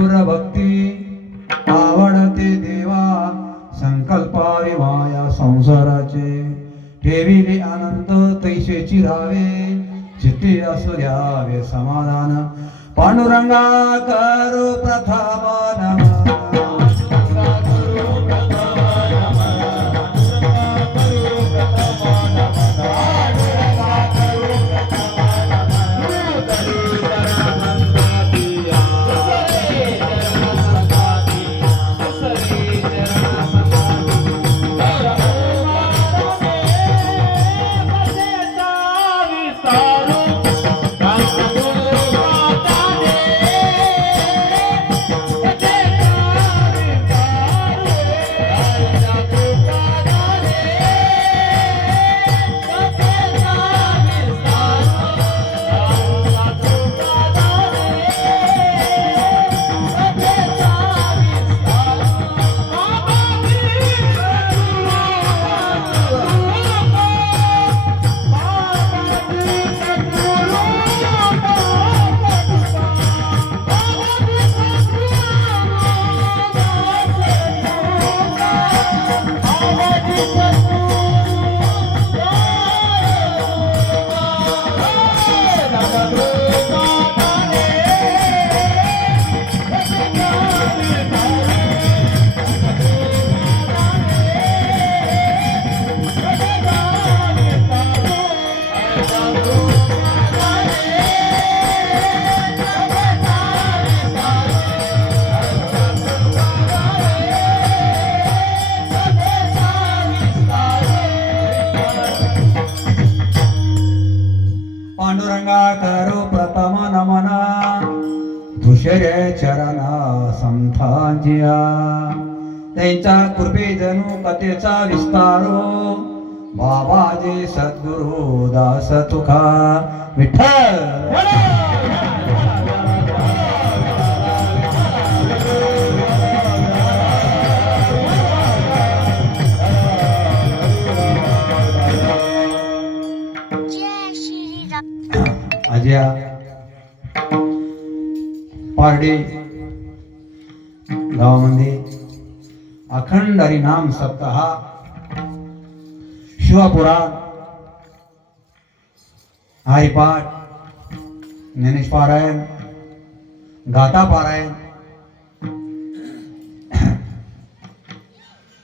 थोर भक्ती आवडते देवा, संकल्पावे माया संसाराचे, ठेविले अनंत तैसेची रावे, चित्ते असू द्यावे समाधान, पांडुरंगा करू प्रथम नमः. पांडुरंगा करो प्रथम नमना, धुशरे चरणा संथांजिया, त्यांच्या कृपे जणू कथेचा विस्तारो, बाबाजी सद्गुरु दास तुका विठ्ठल. आज्या पारडी गावामध्ये अखंड हरिनाम सप्ताह, शिवपुराण, हरिपाठ, ज्ञानेश पारायण, गाथा पारायण,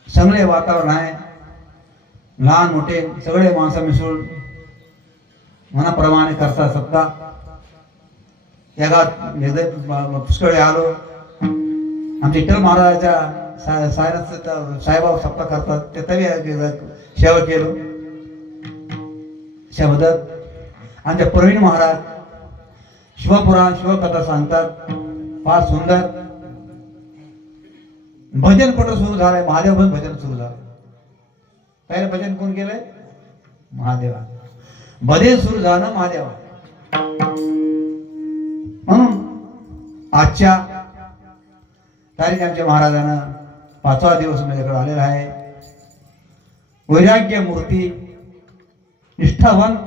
सगळे वातावरण आहे. लहान मोठे सगळे माणसं मिसळून मनाप्रमाणे करता सप्ताह. या गावात पुष्कळे आलो. आमच्या विठ्ठल महाराजाच्या साहेबाब सप्ताह करतात, ते तरी सेवा केलो. त्याबद्दल आमच्या प्रवीण महाराज शिवपुराण शिवकथा सांगतात, फार सुंदर. भजन पट सुरू झालंय, महादेव भजन सुरू झालं. पहिलं भजन कोण केलंय? महादेवा. भजन सुरू झालं महादेवा. म्हणून आजच्या तारीख आमच्या महाराजांना 5वा दिवस माझ्याकडे आलेला आहे. वैराग्य मूर्ती, निष्ठावंत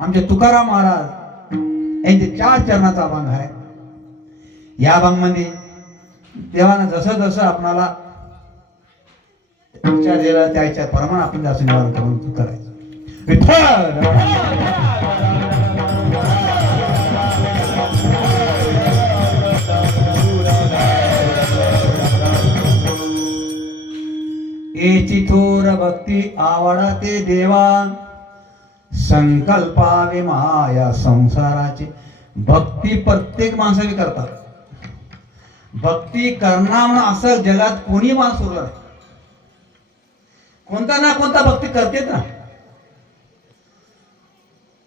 आमचे तुकाराम महाराज यांचे 4 चरणाचा अभंग आहे. या अभंगमध्ये देवानं जसं जसं आपणाला विचार दिला त्याच्या प्रमाण आपण त्याचं निवारण करून करायचं. विठ्ठल एची थोर भक्ती आवडते देवा, संकल्पावे माया संसाराची. भक्ती प्रत्येक माणसाने करतात. भक्ती करणार म्हणून असं जगात कोणी माणूस उरला नाही. कोणता ना कोणता भक्ती करतेच ना.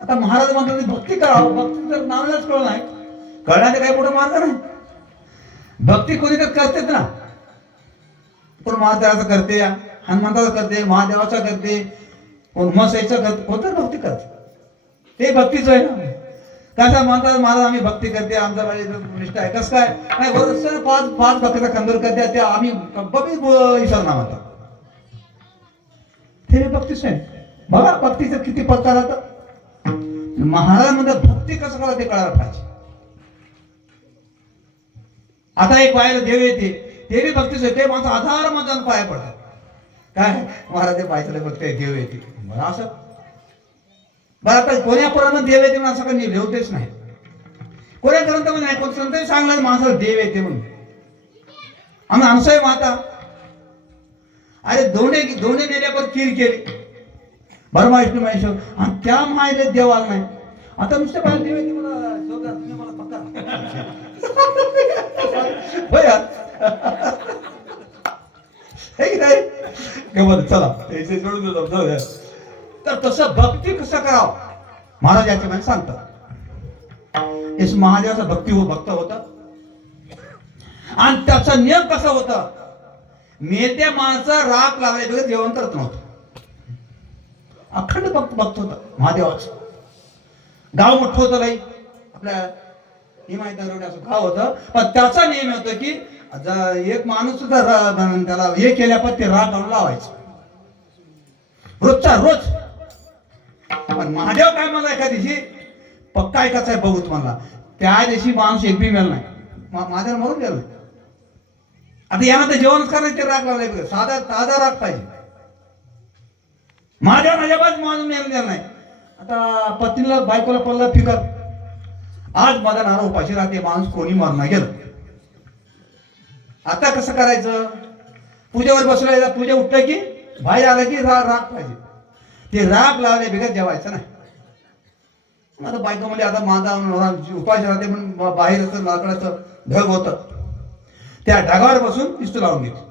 आता महाराज म्हणतात भक्ती करावं. भक्ती तर नावालाच कळलं नाही, कळण्याचा काही मोठा मार्ग नाही. भक्ती कोणी तर करतेच ना. कोण महादेवाचं करते, हनुमंताचं करते, महादेवाचं करते, कोण म्हसाईचं करते, कोणतं भक्ती करते. ते भक्तीच आहे ना. कसं म्हणतात महाराज आम्ही भक्ती करते, आमचा निष्ठा आहे. कसं काय नाही, बरोबर 5 भक्तीचा खंदूर करते, ते आम्ही बबी ईश्वर नाव म्हणतात. ते भक्तीच आहे. बघा भक्तीचं किती प्रकार होतं. महाराज म्हणजे भक्ती कसं करा ते कळायला पाहिजे. आता एक पायाला देव येते, ते बी भक्तीच ते माणसं आधार माणसानं पाया पडतात. काय महाराज ते पायथले बघते देव येते मला असं बरं. आता कोण्या पुराणात देव येते म्हणून असं काही लिहतेच नाही, कोण्या ग्रंथामध्ये नाही. कोण संतही सांगला माणसाला देव येते म्हणून. आम्ही आमसाय माता अरे दोन्ही दोन्ही नेल्यावर कीर केली बरमा विष्णू महेश्वर, आणि त्या मायले देव आला नाही. आता नुसत्या पाहिजे देव येते मला शोधा, तुम्ही मला पक्का होय यार. हे की नाही गमत चला त्याचे सोडून देतो जाऊ द्या. तर तसं भक्ती कसं करावं महाराज याच्या मध्ये सांगतात. येस महादेवाचा भक्ती भक्त होता आणि त्याचा नियम कसा होता, मेत्या माणसा राख लागल्या बघत जेवण करत नव्हतं. अखंड भक्त होता महादेवाचं. गाव मोठं होतं नाही आपल्या हिमायत असं गाव होतं, पण त्याचा नियम होता की एक माणूस सुद्धा त्याला हे केल्या पण ते राग आणून लावायचं रोजचा रोज. पण महादेव काय म्हणला एका दिवशी पक्का ऐकायचा आहे बघूत म्हणला. त्या दिवशी माणूस एक बी मेल नाही, महादेव मरून गेला नाही. आता यानंतर जेवणच करायचं ते राग लावलाय, साधा ताजा राग पाहिजे. महादेव अजिबात माणूस मेल गेला नाही. आता पत्नीला बायकोला पडला फिकर, आज माझा नारा उपाशी राहते, माणूस कोणी मरणा गेलं. आता कसं करायचं, पूजेवर बसला पूजा उठलं की बाहेर आलं की राग पाहिजे. ते राग लावले बिगर जेवायचं नाही. आता बायको म्हणजे आता माझा उपाशी राहते म्हणून बाहेर लाकडाचं ढग होतं, त्या ढगावर बसून पिस्तूल लावून घेतो,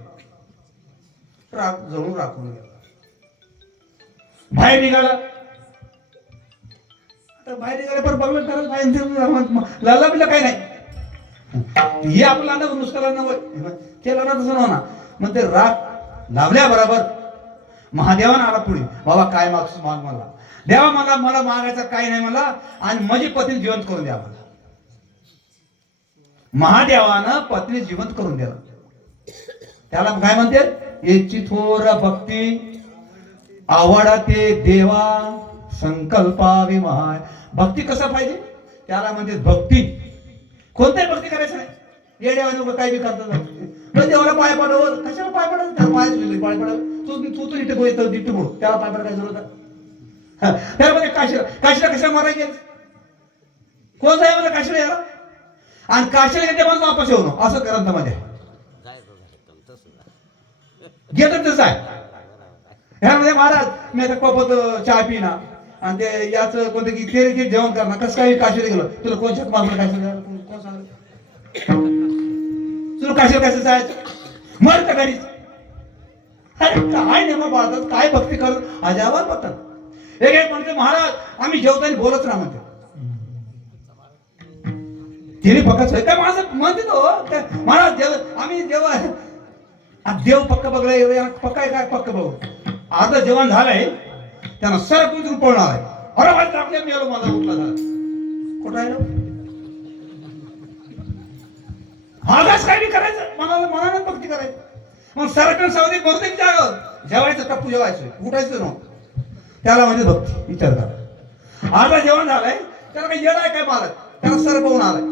राग जळून राखून गेला. बाहेर निघाला, आता बाहेर निघाले पण बघलं तर बाहेर लाला बिला काही नाही. हे आपला नुसतं लग्न ते लग्न तसं नव्हना. मग ते राग लावल्या बरोबर महादेवानं आला पुढे, बाबा काय मागस माग मला देवा, मला मला मागायचं काही नाही मला, आणि माझी पत्नी जिवंत करून द्या मला. महादेवानं पत्नी जिवंत करून द्याला. त्याला काय म्हणते, याची थोर भक्ती आवडा ते देवा संकल्पावी माय. भक्ती कसं पाहिजे त्याला म्हणते भक्ती. कोणत्याही भक्ती करायचं नाही, येड्यावानी काही बी करतात. देवाला पाय पडव, कशाला पाय पडव, त्याला पाय पाय पडव, तू इथे बोलतो तिथे बोल, त्याला पाय पडायला काय जरूरत आहे. त्यामध्ये काशीला काशीला कशाला मारायचे, कोण जाय मला काशीला याला, आणि काशीला येते मला वापस येऊ नको असं ग्रंथामध्ये घेतात तसं आहे. ह्यामध्ये महाराज मी आता कोपत चहा पिना आणि ते याच कोणतं की ते जेवण करणार, कसं काही काशीला गेलं तुला कोण शक मारलं, काशीला कोण सांगलं तुला काशीला कसं जायचं, मरत घरीच. अरे काय नेमा बाळतात, काय भक्ती करत अजाबात बघतात. एक एक म्हणते महाराज आम्ही जेवताना बोलत ना म्हणते, तिने फक्त काय माझं म्हणते तो महाराज देव आम्ही देव पक्क बघलाय, पक्का काय पक्क बघू. आता जेवण झालंय त्यांना सरक उतरून पळणार आहे. अरे माझ्या टाकल्या मी आलो, माझा उठला झाला, कुठं आहे आगास काय बी करायचं, मनानं भक्ती करायचं. मग सरकण सावधी बहुतेक जागा जेवायचं टप्पू जेवायचं उठायचं नव्हतं, त्याला म्हणजे भक्ती. विचार करा, आता जेवण झालंय त्याला काही येणार काय मालक, त्याला सर पाहून आलाय,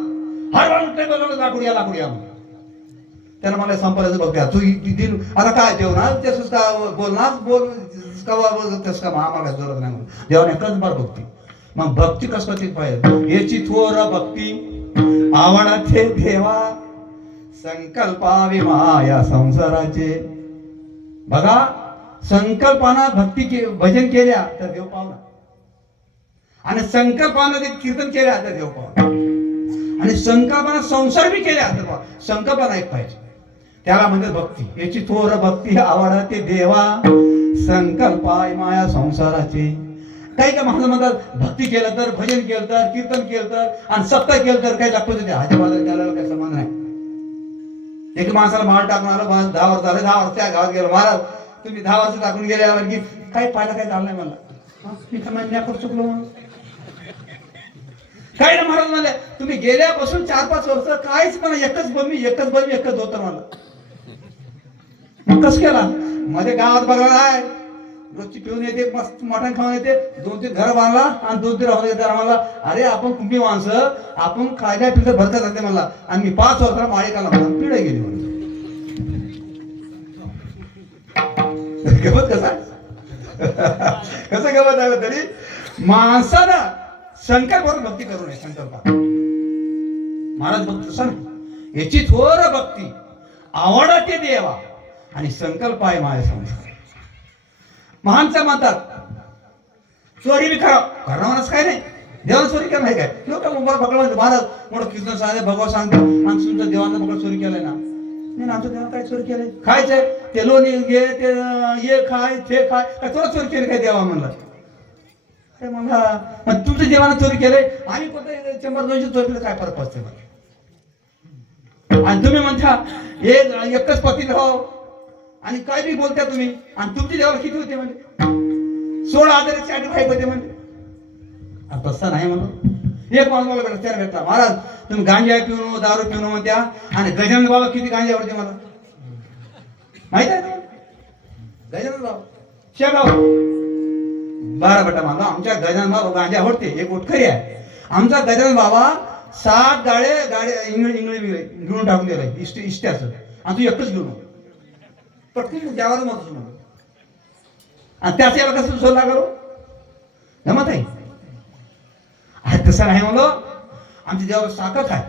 हर वाढ उठले बघा लाकूड या त्याला मला संपायचं बघ तू दिन आता काय जेवणार तसंच का बोलणार बोल तस का महामागा जरूरत नाही. जेवण एकच बार भक्ती. मग भक्ती कसं ती पाहिजे, याची थोर भक्ती आवडाचे देवा संकल्पावी माया संसाराचे. बघा संकल्पाना भक्ती भजन केल्या तर देव पावला, आणि संकल्पानं ते कीर्तन केल्या तर देव पावला, आणि संकल्पाना संसार बी केल्या तर संकल्पना एक पाहिजे, त्याला म्हणजे भक्ती. याची थोर भक्ती आवडा ते देवा संकल्पाय माया संसाराचे. काही का माझं म्हणतात भक्ती केलं तर, भजन केलं तर, कीर्तन केलं तर, आणि सप्ताह केलं तर काही दाखवत होते हाजीबाजार केल्याला काही संबंध नाही. एक माणसाला माळ टाकून आलं, 10 वर्ष झाले, 10 वर्ष त्या गावात गेलो, महाराज तुम्ही 10 वर्ष टाकून गेल्यावर की काही पाहिलं काय झालं नाही मला, मी करू चुकलो म्हणून काय ना. महाराज म्हणले तुम्ही गेल्यापासून 4-5 वर्ष काहीच मला एकच बमी एकच होतं मला. मग कसं केला, मध्ये गावात बघायला आहे रोजची पिऊन येते, मस्त मटण खाऊन येते, 2-3 घर बांधला आणि 2-3 राहून येते आम्हाला. अरे आपण कुंभी माणसं, आपण खायला पिलं भरकत जाते मला. आणि मी 5 वर्षाला माळेकाला मला पिढे गेली म्हणून. गमत कसा कसं गमत आहे तरी माणसानं शंकर बरोबर भक्ती करू नये. शंकर महाराज भक्त सण याची थोर भक्ती आवडते देवा आणि संकल्प आहे माझ्या संसार. महानचा म्हणतात चोरी बी करणारच काय नाही, देवाला चोरी केलं नाही काय. लोक भगवान महाराज मोठं कीर्तन सांगते, भगवान सांगतो आणि तुमचं देवानं बघा चोरी केलंय ना. नाही आमच्या देवाला काय चोरी केलंय, खायचंय ते लोणी घे, ते ये खाय ते खाय, काय तुला चोरी केली काय देवा म्हणलं. अरे म्हणला मग तुमच्या देवानं चोरी केलंय, आम्ही कोणतं 100-200 चोरी केलं, काय फरक पडते मला. आणि तुम्ही म्हणता एकच पती राहो आणि काय बी बोलता तुम्ही. आणि तुमची देवाला किती होते म्हणजे 16,000ची 8 भाई होते म्हणजे. तसं नाही म्हणून एक माणूस मला भेटला, महाराज तुम्ही गांजा पिऊन दारू पिऊन म्हणत्या आणि गजानन बाबा किती गांजा आवडते मला माहित आहे. गजानन बाबा शेगाव 12 बेटा मला आमच्या गजानन बाबा गांजा आवडते, एक उठखरी आहे आमचा गजानन बाबा. 7 गाड्या इंगळी घेऊन टाकून दिलाय इष्ट्याचं आणि तू एकच घेऊन पटकन त्यावर मत आणि त्याच याला कसं सोडला करू जमत आहे. तसं नाही म्हणलं, आमच्या देवाला साखत आहे,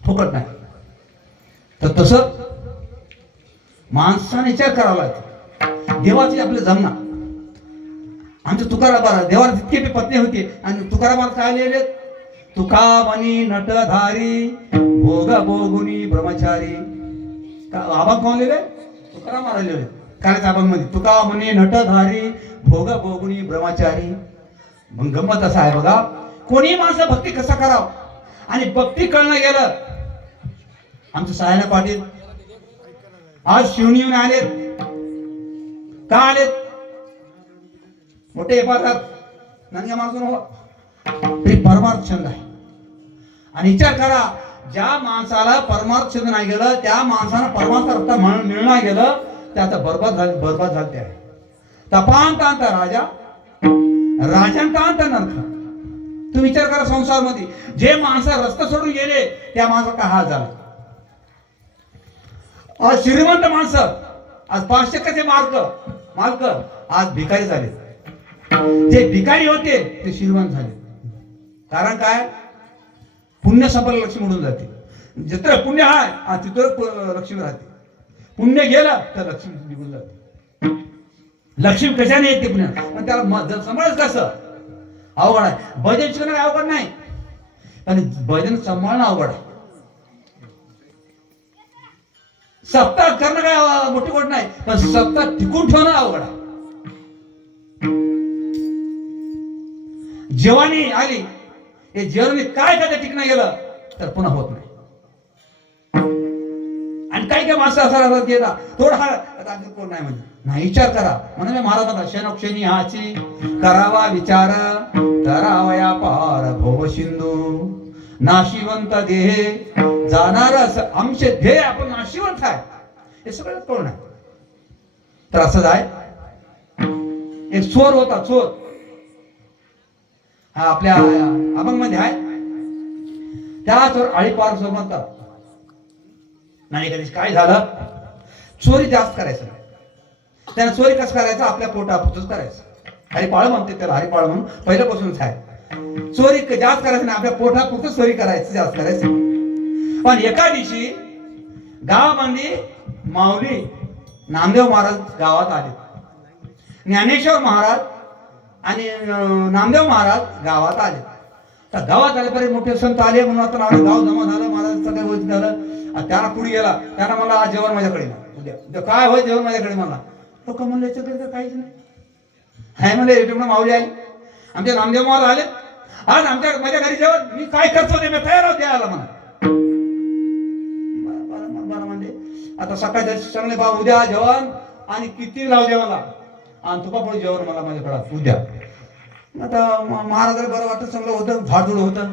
फुकट नाही. तर तसं माणसाने विचार करावा लागतो देवाची आपले जमना. आमच्या तुकाराम देवाला तितके बी पत्नी होती आणि तुकारामाला काय लिहिले, तुका मनी नटधारी भोग भोगुनी ब्रह्मचारी. आबाग कोण लिहिले, तुकारामाला लिहिले काय आबागमध्ये, तुका मनी नटधारी भोग भोगुनी ब्रह्मचारी. मग गंमत असं आहे बघा, कोणी माणसं भक्ती कसा करावं आणि भक्ती कळणं गेलं. आमचं सायना पाटील आज शिवणी येऊन आलेत. का आलेत, मोठे येतात नंग्या माणूस तरी परमार्थ छंद आहे. आणि विचार करा, ज्या माणसाला परमार्थ छंद नाही गेलं, त्या माणसाला परमार्थ रस्ता मिळणार गेलं, त्याचा बरबाद झाले आहे. तपांत राजा राजांत नरक. तू विचार करा, संसार मध्ये जे माणसं रस्ता सोडून गेले त्या माणसाचा काय हाल झाला. आज श्रीमंत माणसं, आज 500 मालक आज भिकारी झाले. जे भिकारी होते ते श्रीमंत झाले. कारण काय, पुण्य संपलं लक्ष्मी उडून जाते. जिथं पुण्य आहे तिथं लक्ष्मी राहते. पुण्य गेलं तर लक्ष्मी निघून जाते. लक्ष्मी कशाने येते पुण्य, पण त्याला सांभाळच कसं अवघड आहे. भजन शिकणं अवघड नाही, पण भजन सांभाळणं अवघड आहे. सप्ताह करणं काय मोठी गोष्ट नाही, पण सप्ताह टिकून ठेवणं अवघड आहे. जेवणी आली, हे जेवणी काय कधी टिकणं गेलं तर पुन्हा होत नाही. आणि काही माणसं असा गेला थोडा कोण नाही म्हणजे नाही. विचार करा म्हणून महाराजांना क्षणोक्षणी हाची करावा विचार, करावया पार भव सिंधू. नाशिवंत देहे जाणार अंश ध्येय, आपण नाशिवंत आहे हे सगळं कोण आहे. तर असंच आहे. एक चोर होता, चोर हा आपल्या अभंगमध्ये आहे. त्या चोर आळीपार चोर म्हणतात. नाही कधी काय झालं, चोरी जास्त करायचं नाही. त्यानं चोरी कसं करायचं, आपल्या पोटापुरतच करायचं. हरिपाळ म्हणते त्याला, हरिपाळ म्हणून पहिल्यापासूनच आहे. चोरी जास्त करायचं नाही, आपल्या पोटापुरतच चोरी करायचं, जास्त करायचं. पण एका दिवशी गावामध्ये माऊली नामदेव महाराज गावात आले. ज्ञानेश्वर महाराज आणि नामदेव महाराज गावात आले. तर गावात आल्यापर्यंत मोठे संत आले म्हणून आता गाव जमा झालं, महाराज सगळं गोष्ट झालं. त्यांना पुढे गेला, त्यांना मला जेवण माझ्याकडे उद्या काय होय जेवण माझ्याकडे मला. लोक म्हणलं याच्याकडे तर काहीच नाही. हाय म्हणले माऊली आली, आमच्या नामदेव महाराज आले, आज माझ्या घरी जेवण, मी काय करतो ते मी तयार होते आला म्हणा. बरं म्हणले आता सकाळच्या चांगले बा उद्या जेवण आणि किती लाव जेवायला आणि तुका पुढे जेवण मला माझ्याकडे उद्या. आता महाराजाला बरं वाटत, चांगलं होतं, झाडझुड होतं.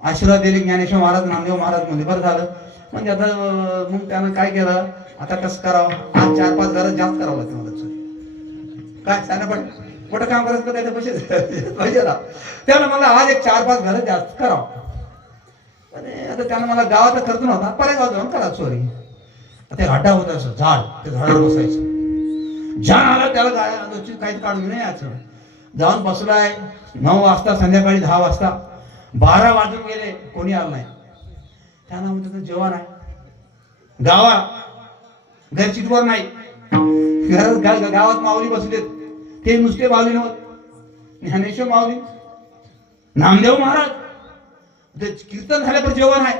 आशीर्वाद दिले ज्ञानेश्वर महाराज नामदेव महाराज म्हणजे बरं झालं. म्हणजे आता मग त्यानं काय केलं, आता कसं करावं, आज 4-5 घरात जास्त करावं लागतं मला. काय सांगा पण मोठं काम करायचं काय पैसे पाहिजे ना. त्यानं मला आज एक 4-5 घरं जास्त करावं. अरे आता त्यानं मला गावात करतो नव्हता, परेगाव जाऊन करा चोरी. ते घाटा होता असं झाड, ते झाडावर बसायचं. ज्या आला त्याला काही काढून नाही यायचं. जाऊन बसलाय 9 वाजता, संध्याकाळी 10 वाजता, 12 वाजून गेले, कोणी आलं नाही. त्यानं म्हणतो जेवण आहे गावा, घरची वर नाही, गावात माऊली बसलेत. ते नुसते माऊली नव्हत, ज्ञानेश्वर माऊली, नामदेव महाराज, ते कीर्तन झाल्यावर जेवण आहे.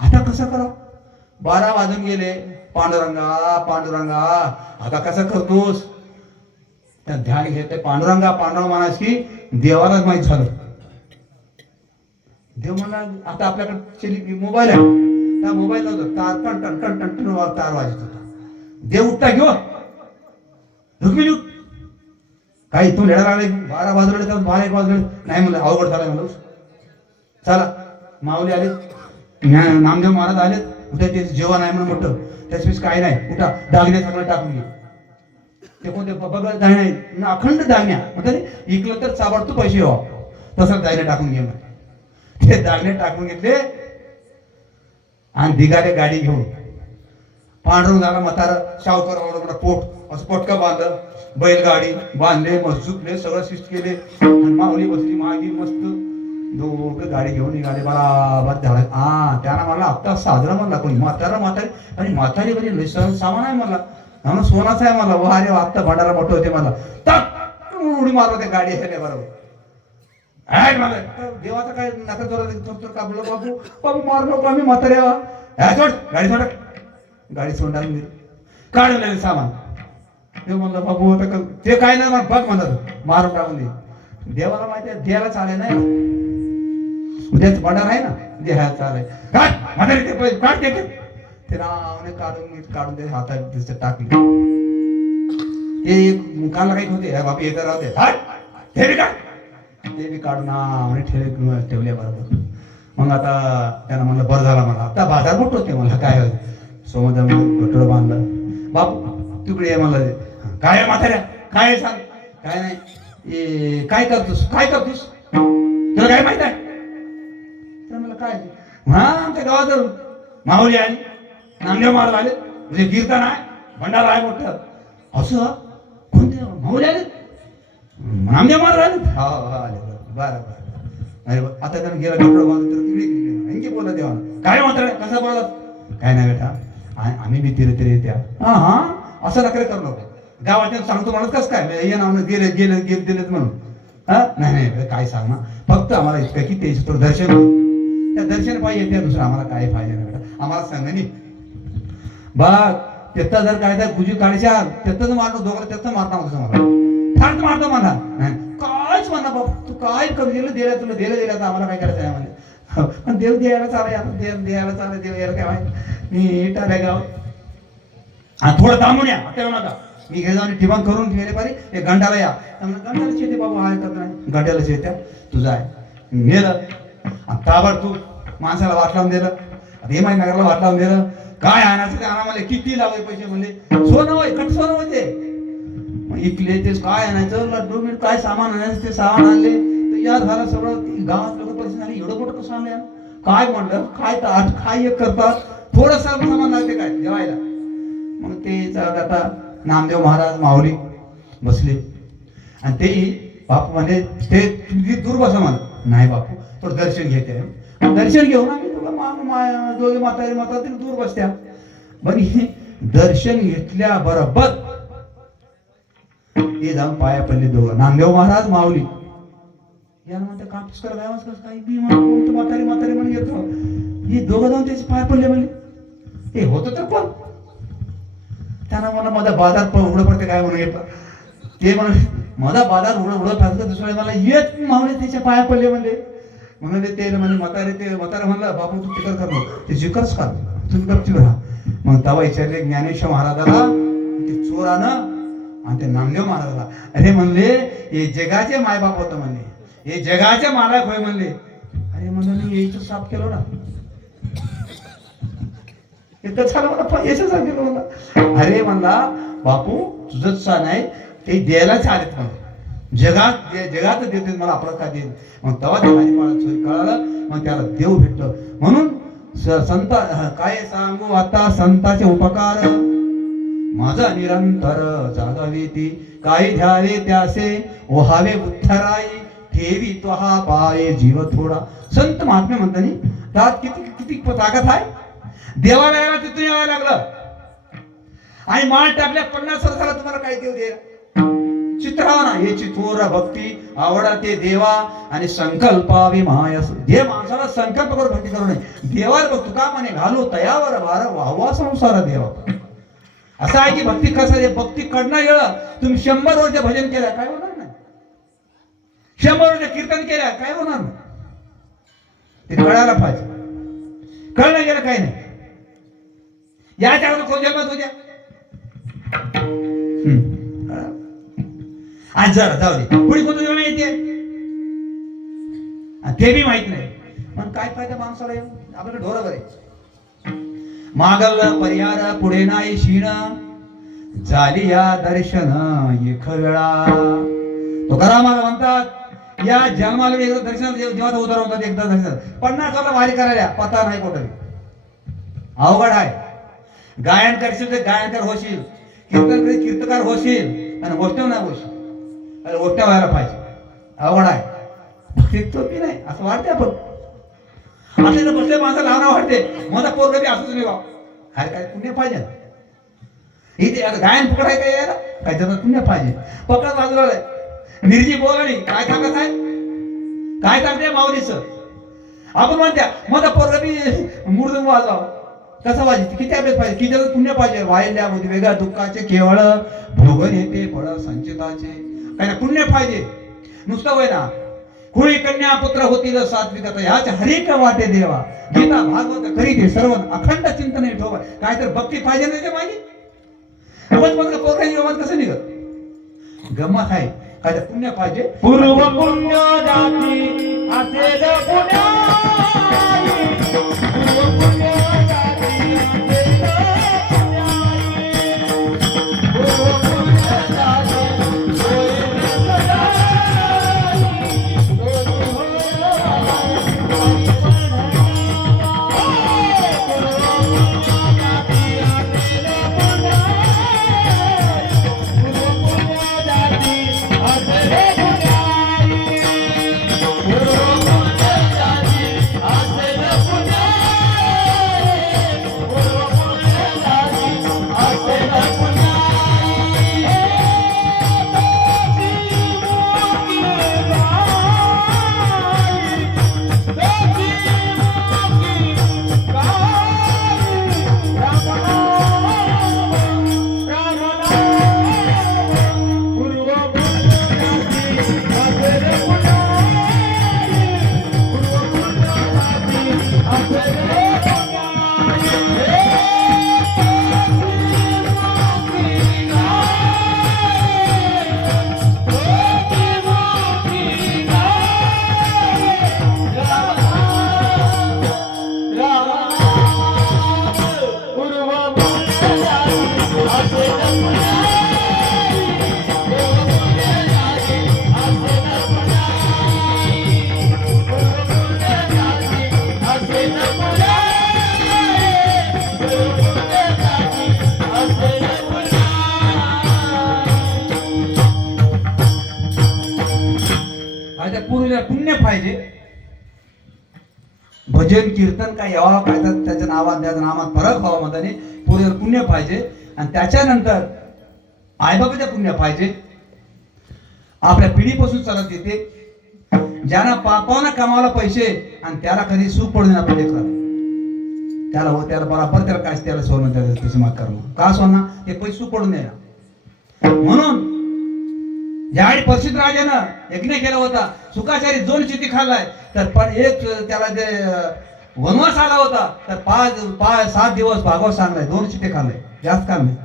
आता कसं करा, 12 वाजून गेले. पांडुरंगा पांडुरंगा, आता कसं करतोस? त्या ध्यान घेते पांडुरंगा पांडुरंगा म्हणास की देवालाच माहित झालं. देव म्हणला आता आपल्याकडे मोबाईल आहे, त्या मोबाईल नव्हतं, तार टन टन टन टन टन तार वाजत होता. देव उठता घेऊ रुक्मिणी उठ, काही तू लेडा लागले. 12 वाजले तर 12-1 वाजले नाही म्हणलं, अवघड झालाय म्हणलं. चला माऊली आले, नामदेव महाराज आले. उद्या ते जेवण आहे म्हणून मोठं, त्याच्यापेक्षा काही नाही, उठा दागिने सगळं टाकून घे. ते कोणते बघा दागिने अखंड दागिन्या म्हणजे इकलं तर चाबडतो पैसे येवा, तसं दागिने टाकून घे. ते दागिने टाकून घेतले आणि दिगाले गाडी घेऊन. पांडुरंगाला म्हातारा शावकर पोट असं पोटका बांधलं, बैलगाडी बांधले, मजूकले, सगळं शिस्त केले. आणि माऊली बसली मागे मस्त. दोघं गाडी घेऊन निघाले बराबर झाला. त्यानं मला आत्ता साजरा म्हणला कोणी, म्हातारी आणि म्हातारी म्हणजे सामान आहे मला, म्हणून सोनाच आहे मला. वा रे आत्ता भांडारा मोठं होते मला. टाक उडी मारला त्या गाडी आहे बरोबर. देवाचा काय नका जोरात कापलं, बाबू बाबू मार नको आम्ही म्हातारे सोड गाडी, सोड गाडी सोडून काढलं सामान. ते म्हणलं बाबू आता ते काय नाही बघ म्हणतात, मारून टाकून दे. देवाला माहिती आहे द्यायला चालेल नाही, उद्याच भांडार आहे ना, द्यायला चालेल. काढ म्हातारी ते पैसे काढ, ते नावाने काढून ते हातात टाकले. ते मुखाला काही होते बापी येत राहते, ते बी काढून नावाने ठेवले बरोबर. मग आता त्यानं म्हणलं बरं झाला, मला आता बाजार मोठं होते, मला काय सोमदा घटोळं बांधलं. बापू तिकडे ये म्हणलं, काय म्हाताऱ्या काय सांग. काय नाही, काय करतोस तुला काय माहित आहे? मला काय आमच्या गावात माऊली आली, नामदेव महाराज आले, म्हणजे कीर्तन आहे, भंडारा आहे मोठं. असं कोणते माऊली आले, नामदेव महाराज आले? हा आले बरं. अरे आता त्यानं गेला घटोळं बांधून तर तिकडे आणखी बोला देवानं. काय म्हणता कसा बोला? काय नाही बेटा, आम्ही बी तिरे येत्या. हा असं नकरे करू नको, गावात सांगतो म्हणत कसं काय ये नाव गेले दिलेत म्हणून. हा नाही काय सांग ना, फक्त आम्हाला इतकं की ते दर्शन, त्या दर्शन पाहिजे येते, दुसरं आम्हाला काय पाहिजे ना बेटा, आम्हाला सांग नाही बघ. त्याचा जर काय तर गुजी काढायच्या त्याच मारतो, दोघं त्याच मारता होतं मला, फारच मारतो मला. कायच म्हणा बाबा, तू काय कमी दिलं तुला दिलं तर आम्हाला काय करायचं आहे म्हणजे. पण देव द्यायला चालय, आता देव द्यायला चालय, देव यायला काय मी टाळ्या गाव थोडं थांबून या, आता येऊ नका. मी घे जाऊन ठिकाण करून गेले पाहिजे, एक घंटाला या. घंटाला शेते बाबा हा ऐकत नाही, घंट्याला शेत्या तुझा आहे नेलं. ताबड तू माणसाला वाट लावून दिलं, हेमाई नगरला वाट लावून दिलं. काय आणायचं ते आणा मला, किती लावाय पैसे म्हणले, सोनं होय कट सोनं होते. मग इकले ते काय आणायचं, लड्डू मीठ काय सामान आणायचं ते सामान आणले. तर या झालं सगळं, गावात लोक पैसे झाले, एवढं मोठं कसं आणलं काय म्हणलं, काय एक करतात, थोडं सामान लागते काय जेवायला. मग ते आता नामदेव महाराज माऊली बसले आणि ते बापू म्हणजे ते दूर बसा म्हणा. नाही बापू थोडं दर्शन घेते, दर्शन घेऊन आम्ही तुला दोघे म्हातारी दूर बसत्या. बरी दर्शन घेतल्या बरोबर ते जाऊन पाया पडले दोघं, नामदेव महाराज माऊली. याला म्हणते कापूस कर काही बी म्हणून म्हातारी म्हणून येतो. हे दोघं जाऊन त्याचे पाय पडले म्हणले. ते होतं तर पण त्यांना मला माझा बाजार उघडं पडते काय म्हणून येतं. ते म्हणून माझा बाजार उघडं फासलं, दुसऱ्या मला येत मावले त्याच्या पाया पडले म्हणले. म्हणून ते म्हणजे म्हातारे म्हणलं बापू तू तिकड कर, ते जिकरच कर, तुम्ही गपचूप राहा. मग तवा विचारले ज्ञानेश्वर महाराजाला, ते चोरानं आणि ते नामदेव महाराजाला. अरे म्हणले हे जगाचे मायबाप होतं म्हणले, हे जगाचे मालक होय म्हणले. अरे म्हणलं मी यायचं साफ केलं ना, इतकं झालं मला पैसे सांगितलं मला. अरे म्हणला बापू तुझंच सा नाही, ते द्यायलाच आलेत मला जगात देते मला आपलं काय देईल. मग तेव्हा त्या हरिपाळात कळालं, मग त्याला देव भेटलं. म्हणून संत काय सांगू आता संताचे उपकार, माझा निरंतर जागावी ती काही ध्यावे त्यासे ओहावे उद्धराई, ठेवी तो हा पाय जीव थोडा. संत महात्मे म्हणतानी त्यात किती किती ताकद आहे. देवाला यायला तिथून यावं लागलं आणि माळ टाकल्या 50 वर्षाला तुम्हाला काय देव दे चित्रावना याची थोर भक्ती आवडा ते देवा आणि संकल्पावी माय. जे माणसाला संकल्प करून भक्ती करू नये. देवाला बघतो का म्हणे घालू तयावर भार वाहवा संसार देवा. असं आहे की भक्ती कसं आहे, भक्ती कडनं येळं तुम्ही 100 वर्ष भजन केल्या काय होणार नाही, 100 वर्ष कीर्तन केल्या काय होणार नाही. ते कळायला पाहिजे. कळलं गेलं काही नाही. याच्या जन्मात होत्या आज जरा जाऊ दे पुढे कोणतं जेवण येते ते बी माहित नाही. मग काय फायदा माणसाला येऊन आपल्याला ढोरं बरे मागल परिहार पुढे नाही शीण, झाली या दर्शन एक वेळा. तुकारामाला म्हणतात या जन्माला एकदा दर्शन जेव्हा उदार होतात एकदा दर्शन. 50 वर्षाला वारी करायला पता नाही कुठे. अवघड आहे. गायन करशील तर गायनकार होशील, कीर्तन करी कीर्तकार होशील आणि गोष्ट नाही होशील. अरे गोष्ट व्हायला पाहिजे. अवघड आहे. बी नाही असं वाटते आपण आपल्याला बसले माणसं लहान वाटते. माझा पोरग बी असंच नाही. अरे काय पुण्य पाहिजे इथे गायन पकडाय काय यायला काय त्याचा पुण्य पाहिजे. पकड बाजूला निर्जी बोलणी काय सांगत आहे काय सांगते माऊलीच. आपण म्हणत्या माझा पोरग बी मृदंग वाजवा कसं वाजते किती अभ्यास पाहिजे किती त्याचं पुण्य पाहिजे. वाहिल्या वेगळ्या दुःखाचे केवळ भोगन येते फळ संचिताचे. काय पुण्य पाहिजे नुसतं वय ना. कुळी कन्या पुत्र होतील सात्विक ह्याच हरिक वाटे देवा. गीता भागवत करी ते सर्व अखंड चिंतन ठेवा. काय तर भक्ती पाहिजे नाही ते मागे पोरकाची कसं निघत गमत आहे. काय तर पुण्य पाहिजे. पूर्व पुण्य जाती असेल पुण्य पुण्य पाहिजे. भजन कीर्तन काय यावं काय तर त्याच्या नावात त्याच्या नामात फरक व्हावा म्हणताने पूर्वीला पुण्य पाहिजे. आणि त्याच्यानंतर आईबाबाच्या पुण्य पाहिजे. आपल्या पिढीपासून चालत येते. ज्यांना पापावना कमावला पैसे आणि त्याला कधी सुख पडून आपण लेकराला त्याला बरोबर त्याला काय त्याला सोनं त्याला पैसे माग करणं का सोनं ते पैसे सुख पडून द्यायला. म्हणून ज्यावेळी परिषद राजानं यज्ञ केला होता सुखाचारी 2 चिती खाल्लाय तर पण एक त्याला जे वनवास आला होता तर 5-7 दिवस भागवत सांगलाय 2 चिते खाल्लाय जास्त काम नाही.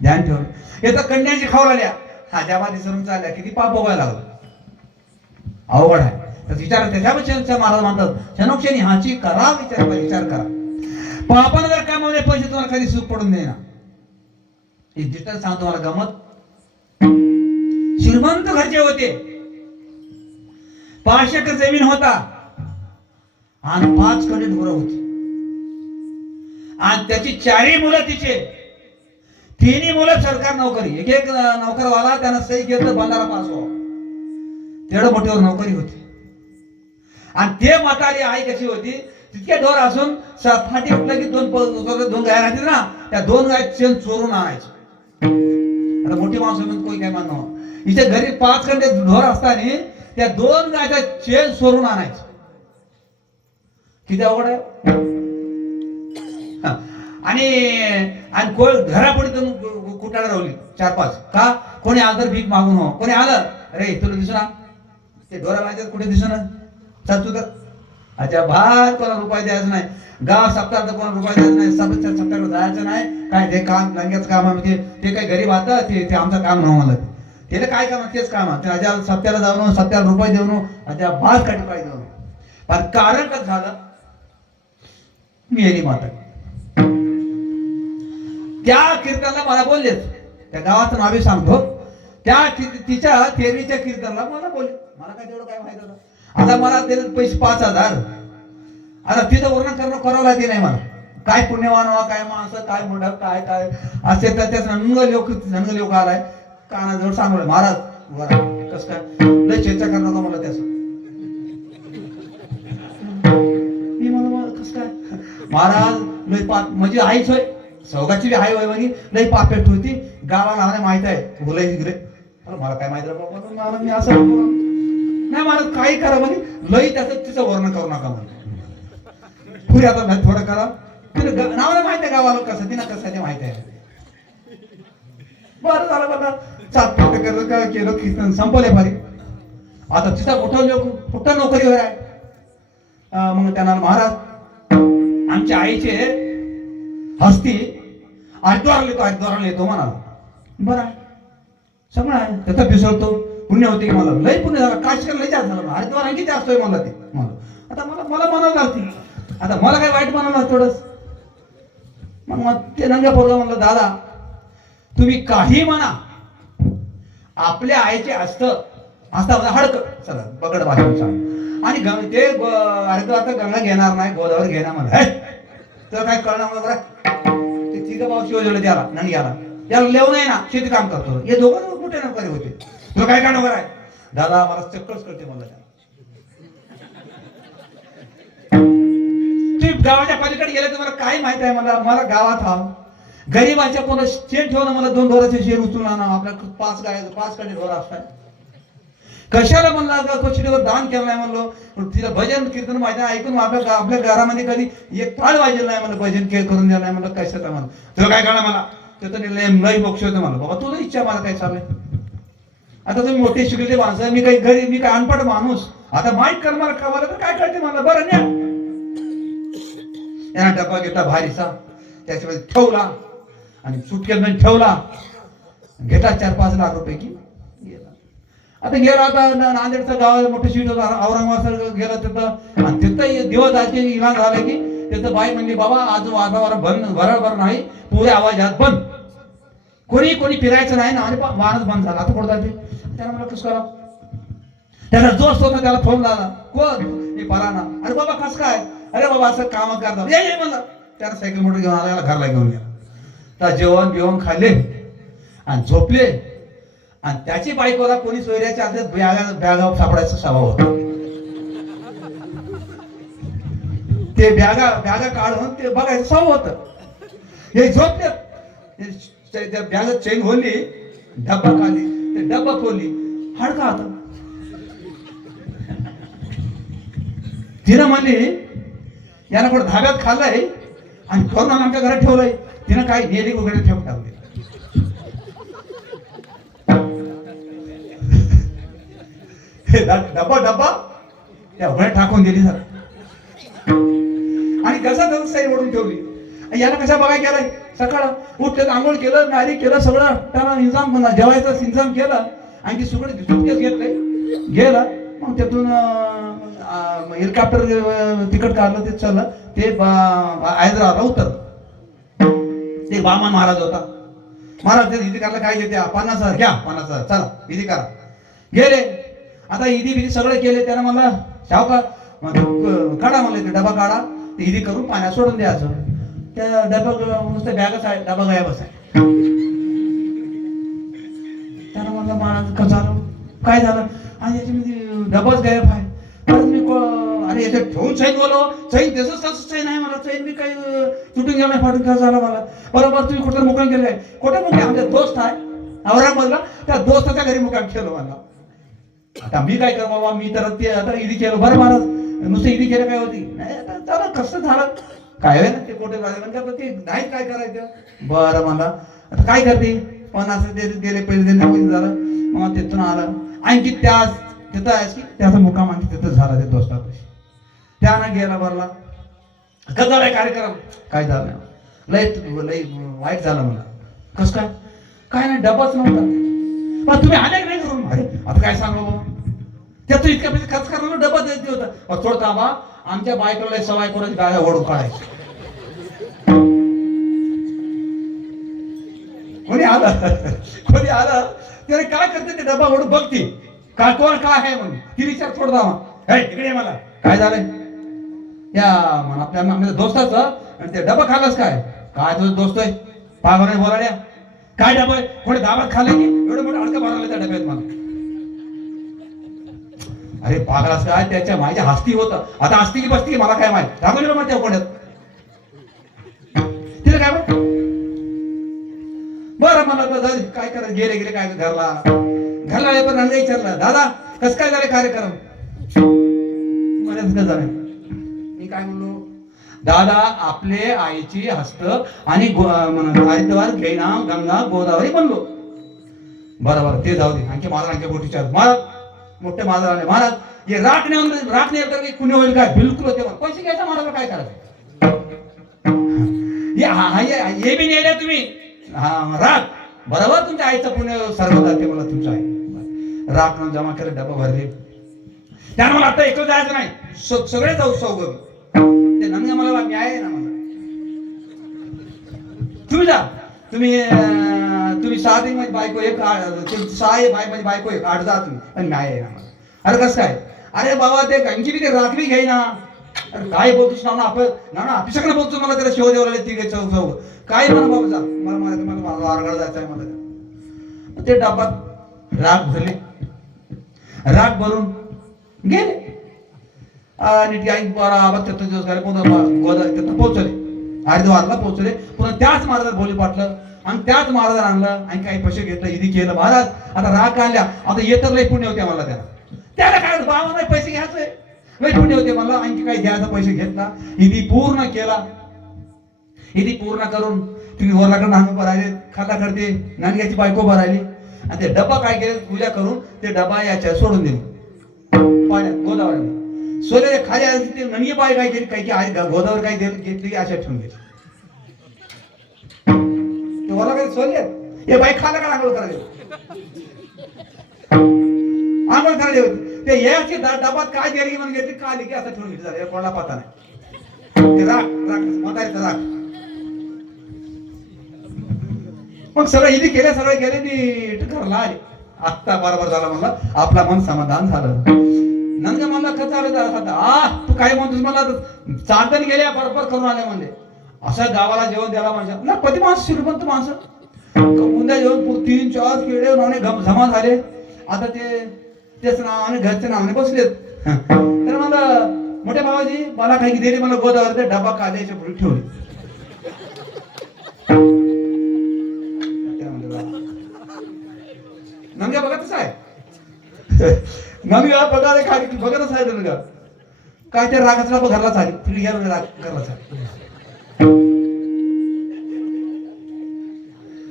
ध्यान ठेवलं. हे तर कन्यांची खावलाल्या हा ज्यामध्ये सरून चालल्या किती पाप भोगायला लागलं. अवघड आहे. तर विचार त्याच्यापेक्षा महाराज म्हणतात क्षणोक्षणी हाची करा विचार करा. पापानं जर कामावले पैसे तुम्हाला कधी सुख पडून देणार. हे जिथं सांगतो मला गमत श्रीमंत घरचे होते, 5 एकर जमीन होता आणि 5 कडे ढोरं होती आणि त्याची 4ही मुलं तिचे, 3ही मुलं सरकार नोकरी. एक एक नोकरवाला त्यानं सही केलं बंधारा पास व्हावा, तेवढं मोठीवर नोकरी होती. आणि ते म्हातारी आई कशी होती, तितके ढोर असून फाटी उठलं की दोन गाय राहतील ना, त्या 2 गाय शेण चोरून आणायचे. आता मोठी माणसं म्हणून कोणी काय मानव, हिच्या घरी 5 खंडे ढोर असताना त्या 2 गायचा चेन चोरून आणायचे. किती अवघड आहे. आणि घरापुढे कुटाळा रावली 4-5 का, कोणी आलं तर भीक मागून हो, कोणी आलं अरे तुला दिसना ते ढोरा माहिती कुठे दिसना, चल तू तर. अच्छा भात कोणाला रुपये द्यायचं नाही, गाव सप्ताह कोणाला रुपये द्यायचं नाही, सप्ताह जायचं नाही, काय ते काम लंग्याचं काम आहे ते काही गरीब आता ते आमचं काम नव्हतं मला, त्याला काय काम तेच काम आहे. अजा सप्त्याला जाऊन सप्त्याला रुपये देऊन अजा भात काढी पाहिजे देऊन. पण कारण कसं झालं, मेली माता. त्या कीर्तनला मला बोललेच, त्या गावाचं नावे सांगतो, त्या तिच्या तेरवीच्या कीर्तनला मला बोलले. मला काय तेवढं काय माहित होतं. आता मला त्याला पैसे 5,000, आता तिथं वर्णन करावं लागते नाही मला. काय पुण्यवान व्हा, काय माणसं, काय मंडप, काय काय असे तर त्याच नंग लोक आलाय कानाजवळ सांगलं महाराज बरा कस काय लय चर्चा करणार का मला त्याच. मी मला कस काय महाराज लय पाप म्हणजे आईच होय, सौगाची बी आई होय म्हणे, लय पापेट होती, गावाला आम्हाला माहित आहे बोलायची गिरे. मला काय माहित मला मी असं नाही, मला काही करा म्हणे, लई त्याचं तिचं वर्णन करू नका म्हणे. पुढे आता नाही थोडं करा, तिला नावाला माहित आहे गावाला कसं तिनं कसं ते माहित आहे. बरं झालं बघा, 7 केलं कीर्तन संपवले भारी. आता तिचा मोठा नोकरीवर आहे. मग त्यांना महाराज आमच्या आईचे हस्ती हरिद्वाराला येतो म्हणाला. बरं आहे सगळं आहे, त्याचा पिसळतो पुण्य होते की मला लय पुण्य झालं, काशीला लय जास्त झालं, हरिद्वार आणखी जास्त आहे मला ते. मला आता मला म्हणावं लागते, आता मला काय वाईट म्हणावं थोडंच. मग ते नंगा पोरगा म्हणलं दादा तुम्ही काही म्हणा, आपल्या आईचे असता हडक चला बगड भाषण सांग. आणि ते हरिद्वारचा गंगा घेणार नाही, गोदावरी घेणार मला तर काय कळणार मला. ते तिघं भाऊ शिवजवळ त्याला नंद घ्याला, त्याला लेव नाही ना, शेती काम करतो. हे दोघं कुठे नोकरी होते, तुला काय काय नोकर आहे दादा, मला चक्करच करते मला. तुम्ही गावाच्या पलीकडे गेले तर मला काय माहित आहे, मला गावात हा गरीबाच्या कोणा शेण ठेवणं, मला 2 ढोराचे शेण उचलून आणा, आपल्या 5 कडे ढोर असतात. कशाला म्हणला कोचिडीवर दान केलं नाही म्हणलो, तिला भजन कीर्तन माहिती ऐकून आपल्या घरामध्ये कधी एक ताळ वाजले नाही म्हणलं, भजन करून द्या नाही म्हणलं. कशाचा मला तुला काय कळलं, मला त्याचं लई मोक्ष होतं मला. बाबा तुला इच्छा मला काय चाललंय. आता तुम्ही मोठे शिकलेले माणसं, मी काही गरीब, मी काय अनपड माणूस, आता माहीत कर मला का, मला तर काय कळते मला. बरं न्या यांना डबा घेतला भारीचा, त्याच्यामध्ये ठेवला आणि सुटकेमध्ये ठेवला, घेतला 4-5 लाख रुपये की गेला. आता गेला, आता नांदेडचं गाव मोठं सीट होतं, औरंगाबाद गेला तिथं, आणि तिथं दिवस आजचे इलाज झाले की तिथं बाई म्हणली बाबा आज वातावरण बंद बरोबर नाही, पुरे आवाजात बंद, कोणी फिरायचं नाही ना, आणि माणूस बंद झाला. आता कुठं जाते त्याला मला कसं करा, त्याला जोश होता, त्याला फोन लावला, कोण मी पराना, अरे बाबा कसं काय, अरे बाबा असं काम करतात ये म्हणलं. त्याला सायकल मोटर घेऊन आला, घरला घेऊन गेला. तर जेवण बिवण खाल्ले आणि झोपले. आणि त्याची बायकोला कोणी सोयऱ्याच्या आत बॅगा सापडायचा स्वभाव होता. ते बॅगा काढून ते बघायचं स्वभाव होतं. हे झोपले, त्या बॅगा चेन खोलली, डब्बा काढली, ते डब्बा खोलली, हाडका होता. तिनं म्हणली यानं कुठं धाब्यात खाल्लंय आणि करून आमच्या घरात ठेवलंय. तिनं काय नेली वगैरे ठेवून टाकली. डब्बा त्या उघड्यात टाकून दिली सर, आणि कसा साईड ओढून ठेवली. याला कशा बघाय केलाय, सकाळ उठलं, आंघोळ केलं, नारी केलं, सगळं त्याला इंजाम जेवायचं इंजाम केलं, आणि ती सगळं सुटकेस घेतलंय गेलं. मग त्यातून हेलिकॉप्टर तिकट काढलं, ते चाललं, ते हैदराबादला उतरलं. ते वामन महाराज होता, महाराज ते ईदी करायला काय घेते 50,000 घ्या 50,000 चला ईदी करा. गेले आता ईदी बिदी सगळे केले. त्यानं मला शावकार काढा म्हणले ते डबा काढा ते ईदी करून पाण्यात सोडून द्यायचं. त्या डबा नुसतं बॅगच आहे डबा गायबच आहे. त्यानं म्हणलं महाराज कसं झालं काय झालं आणि याच्यामध्ये डबाच गायब आहे. परत मी अरे याच्यात ठेवून चैन बोलव चैन तसंच तसंच चैन आहे मला चैन मी काही तुटून गेला नाही फाटून कसं झालं मला. बरोबर तुम्ही कुठं मुकाम केलंय कुठे मुकाम आमच्या दोस्त आहे औरंगाबादला त्या दोस्ताच्या घरी मुकाम केलं मला. आता मी काय करू बाबा मी तर ते आता ईदी केलं बरं महाराज नुसतं ईदी केलं काय होती नाही आता झालं कसं झालं काय आहे ना ते कुठे राहिले ते नाही काय करायचं. बरं मला आता काय करते 50 दिले पहिले झालं मग तिथून आलं आणखी त्याच तिथं आहेस की त्याचा मुकाम आणखी तिथं झाला ते दोस्तापाशी. त्यानं गेला भरला कसं झालंय कार्यक्रम काय झालं लय लय वाईट झालं मला. कसं काय काय नाही डबाच नव्हता. पण तुम्ही आले नाही करून अरे आता काय सांगू बाबा त्यातून इतक्या पैसे खर्च करायला डबा द्यायचे होता. थोडं थांबा आमच्या बायकोला सवाय कोणाची गाड्या ओढून काढायची. कोणी आलं त्याने काय करते ते डबा ओढून बघते का कोण काय आहे म्हणून ती विचार थोडं धावा इकडे मला काय झालंय या आपल्या दोस्ताचं आणि ते डबा खाल्लास काय काय तुझं दोस्त आहे पागोने बोलाड्या काय डबा आहे कोणी दाबात खाल्ले की एवढं मोठं अडकं भरवलं त्या डब्यात मला. अरे पागलास काय त्याच्या माझ्या हस्ती होतं आता हस्ती की बसती मला काय माहित रागवलं मग त्या कोण्यात तिला काय माहित. बरं मला तर काय करायचं गेले काय घरला पण नंदा विचारलं दादा कसं काय झालं कार्यक्रम कसं झालं. मी काय म्हणलो दादा आपले आईची हस्त आणि हरिद्वार घेणा गंगा गोदावरी म्हणलो. बरोबर ते जाऊ दे आणखी महाराज आणखी गोटीच्या महाराज मोठे महाराज आले महाराज हे राख नाही तर कुणी होईल काय बिलकुल होते पैसे घ्यायचा महाराज काय करायचं हे बी नेल्या तुम्ही राख बरोबर तुमच्या आईचं पुण्य सर्व जाते मला तुमच्या आई राख जमा केले डबा भरले. त्यानं मला आता एकच जायचं नाही सगळे जाऊ सौग ते नंगा मला मी आहे ना मला तुम्ही जा तुम्ही 6 दिन माझी बायको एक 6 माझी बायको एक 8 जा तुम्ही पण मी आहे ना मला. अरे कसं काय अरे बाबा ते आणखी बी ते राखवी घ्याय ना अरे काय बोलतोस ना आपण ना अभिषेकला बोलतो मला त्याला शिव देवला तिघे चौ काय म्हणा बाबा जा मला वारगड जायचं आहे मला. ते डब्यात राख भरले राख भरून गेले आणि बराबर दिवस झाले पुन्हा पोहोचले हरिद्वारला पोहोचले. पुन्हा त्याच महाराजात बोली पाटलं आणि त्याच महाराजांना आणलं आणि काही पैसे घेतलं ईदी केलं. महाराज आता राख आणल्या आता येतर लय पुण्य होते मला त्याला काय बाबा नाही पैसे घ्यायचे लय पुण्य होते मला आणखी काही घ्यायचा पैसे घेतला ईदी पूर्ण केला. ईदी पूर्ण करून तुम्ही वरलाकडे नांग भरायले खाला करते नांग्याची बायको भरायली आणि ते डबा काय केले पूजा करून ते डबा याच्या सोडून दिले पाण्यात गोदावरी सोले खाली आले ते ननिये बाय काय केली काही की गोदावरी काय घेतली अशा ठेवून घेतली. ते वरला काही सोडले हे बाई खाला का आंघोळ करायला आंघोळ करायला होती ते याची डबात काय गेली म्हणून घेतली काली की असं ठेवून घेतली कोणाला पता नाही. ते राख म्हातारीचं राख मग सगळं इथे केले सगळे गेले नीट घरला आले. आत्ता बरोबर झाला म्हणला आपला मन समाधान झालं. नंतर मला खत झालं तू काय म्हणतोस मला चालताना गेल्या बरोबर करून आले म्हणले असं गावाला जेवण द्यायला म्हणजे पती माणसं श्रीमंत माणसं उद्या जेवण 3-4 केळे नावाने जमा झाले. आता तेच नावाने घरच्या नावाने बसलेत. तर मला मोठ्या बाबाजी मला काही दिली मला गोदावरी डबा काढायच्या पुढे ठेवले. नंगा बघतच आहे नंगा बघायला काय बघतच आहे नंगा काय ते रागाचा घरलाच आली तिकडे गेला राग घरलाच आहे.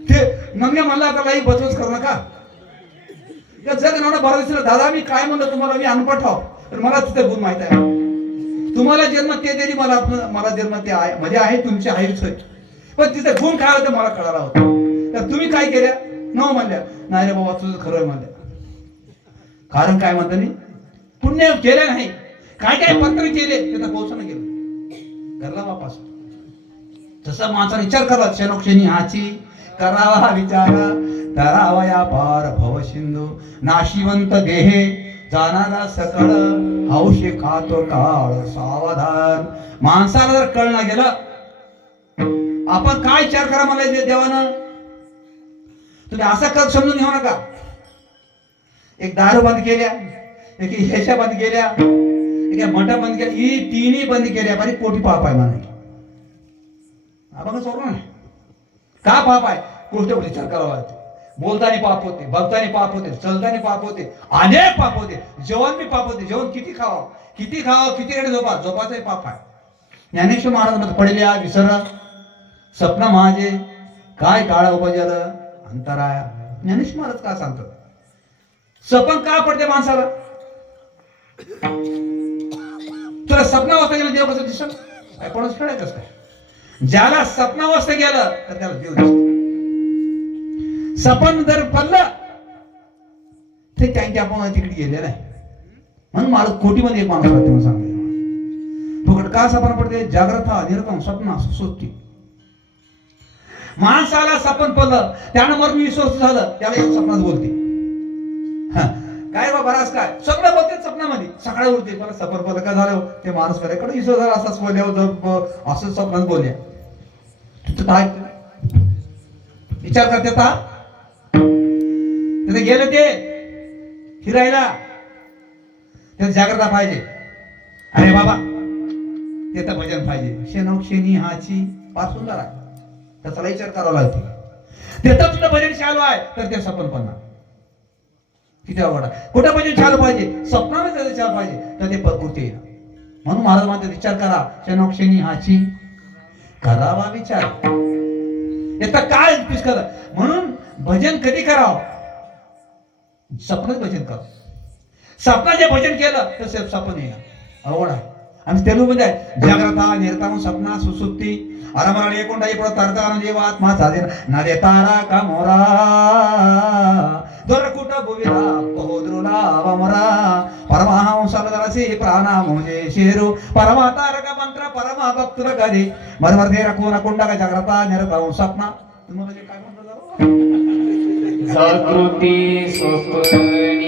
ते नंगा म्हणला आता काही बचवच करू नका जग नावं बरं दिसलं दादा मी काय म्हणलं तुम्हाला मी अनपठ आहो तर मला तिथे गुण माहित आहे. तुम्हाला जन्म ते दिली मला जन्म ते आहे म्हणजे आहे तुमची आईच होय पण तिथे गुण काय होतं मला कळाला होतं. तर तुम्ही काय केल्या न म्हणल्या नाही रे बाबा तुझं खरं म्हणल्या कारण काय म्हणतं मी पुण्य केलं नाही काय काय पत्र केले त्याचा पोहोचणं गेलं घरला वापस. तसा माणसाने विचार करला क्षणोक्षणी हाची करावा विचार तरावा या पार भव सिंधू नाशिवंत देहे जाणारा सकळ हौशी खातो काळ सावधान. माणसाला जर कळणं गेलं आपण काय विचार करा मला देवानं, तुम्ही असं कर समजून घेऊ नका. एक दारू बंद केल्या, एक हेशा बंद केल्या, एक मठ बंद केल्या, ही तिन्ही बंद केल्या बारी कोटी पाप आहे म्हणा. आपण सोडू ना का पाप आहे, गोष्ट विचार करावा लागते. बोलताना पाप होते, बघताना पाप होते, चलताना पाप होते, अनेक पाप होते. जेवण बी पाप होते. जेवण किती खावा, किती कडे झोपा, झोपाचंही पाप आहे. ज्ञानेश्वर महाराज पडल्या विसर सपना माझे काय काळ उपजल अंतराया. ज्ञानेश्वर महाराज का सांगतात सपन का पडते माणसाला. तुला सपनावस्था गेलं देव कसं दिसत काय, कोणाच खेळायचं काय. ज्याला सपनावस्था गेलं तर त्याला देव दिसतो. सपन जर पडलं ते त्यांच्या आपण तिकडे गेले नाही. म्हणून मला कोटीमध्ये एक माणूस राहते म्हणून सांगते. फुकट का सपन पडते, जागृत निरतम स्वप्न सुस्ती. माणसाला सपन पडलं त्यानं मग मी स्वस्थ झालं त्याला एक स्वप्नात बोलते. काय बा बराच काय स्वप्न बोलते, स्वप्नामध्ये सकाळी उठते मला सपन पडलं का झालं ते माणूस कडे इसो झाला असाच बोलल्यावर असं स्वप्नात बोलल्या. तुझं काय विचार करते का तिथे गेलं ते फिरायला त्यात जागृता पाहिजे. अरे बाबा ते तर भजन पाहिजे. शेनौक्षेनी हाची फार सुंदर आहे, त्याचा विचार करावा लागते. त्याचं तुझं भजन चालू आहे तर ते सपन पण किती अवघड आहे. कुठं भजन चालू पाहिजे, स्वप्नामध्ये त्याचं चालू पाहिजे तर ते प्रकृती येईल. म्हणून महाराज म्हणतात विचार करा शेनौक्षेनी हाची करावा विचार. याचा काय करा. म्हणून भजन कधी करावं, स्वप्नात भजन कर. स्वप्नात जे भजन केलं तर स्वप्न येईल. अवघड आहे. आणि तेलुगुमध्ये आहे जाग्रता निर्ताम स्वप्ना सुसुप्ती अरमरण एकोंडा इपड तर्कान जीव आत्मा साधेन नदे तारा का मोरा दोरकुट भुविरा पहोद्रुला वमरा परमहंसलदरसी प्राणा मुझे शेरू परमातारक मंत्र परम भक्तुर गदी मरमर्धे रखून कुंडा का जाग्रता निर्ताम स्वप्ना. तुम्हाला जे काय म्हणतात जागृती स्वप्नी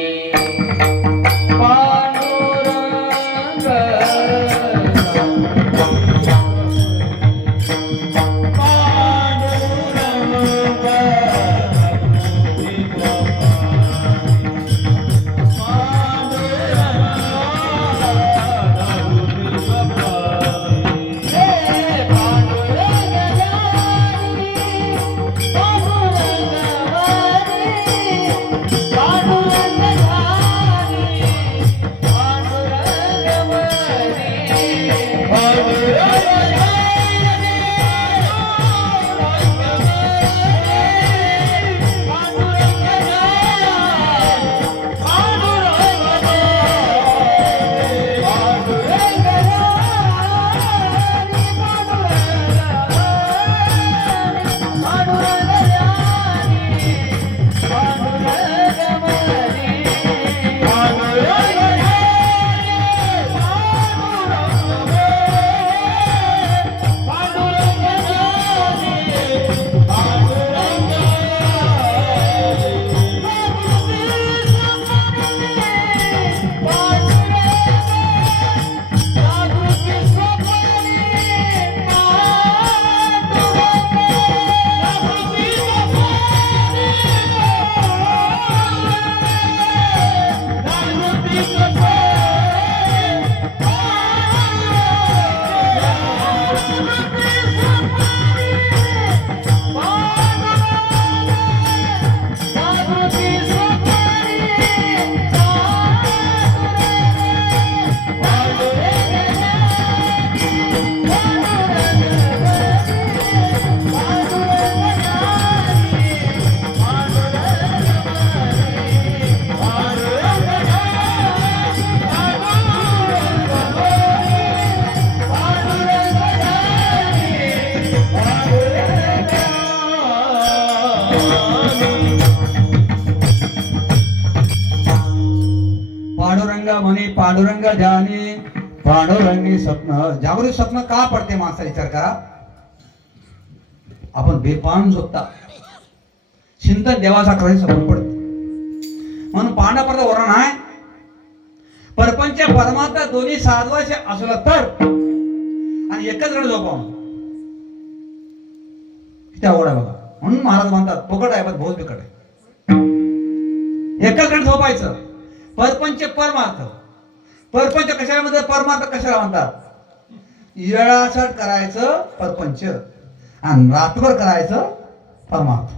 पांडुरंग ध्यानी पांडुरंगी स्वप्न. जागृत स्वप्न का पडते माणसा विचार करा. आपण बेपान झोपता चिंतन देवाचा करायचं समोर पडते. म्हणून पांडवपर्यंत वरण आहे परपंच परमात्मा दोन्ही साधवायचे असलं तर आणि एकच गड झोपावं किती आवड आहे बघा. म्हणून महाराज म्हणतात फुकट आहे पण बहुत बिकट आहे. एकच गड झोपायचं परपंच परमार्थ. परपंच कशामध्ये परमार्थ कशाला म्हणतात? येळासट करायचं परपंच आणि रातभर करायचं परमार्थ.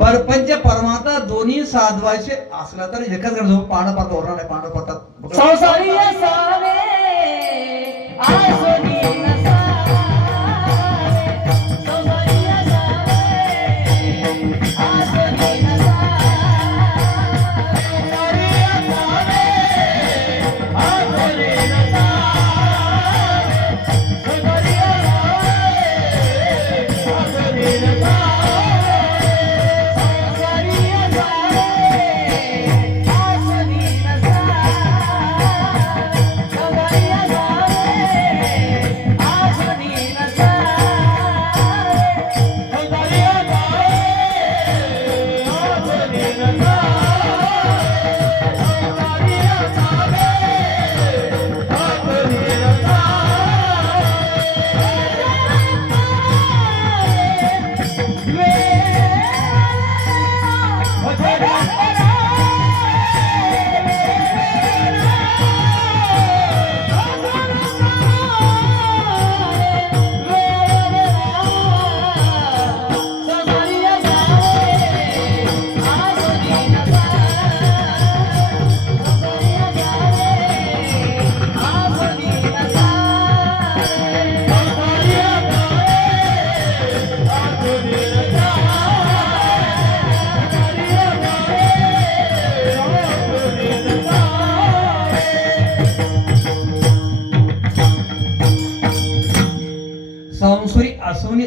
परपंच परमार्थ दोन्ही साधवायचे असलं तर एकच गड झोप. पांडव पडतात ओरणार नाही. पांडव पडतात संसारी असावे आसोनी नसावे. संसारी असावे आसोनी नसावे.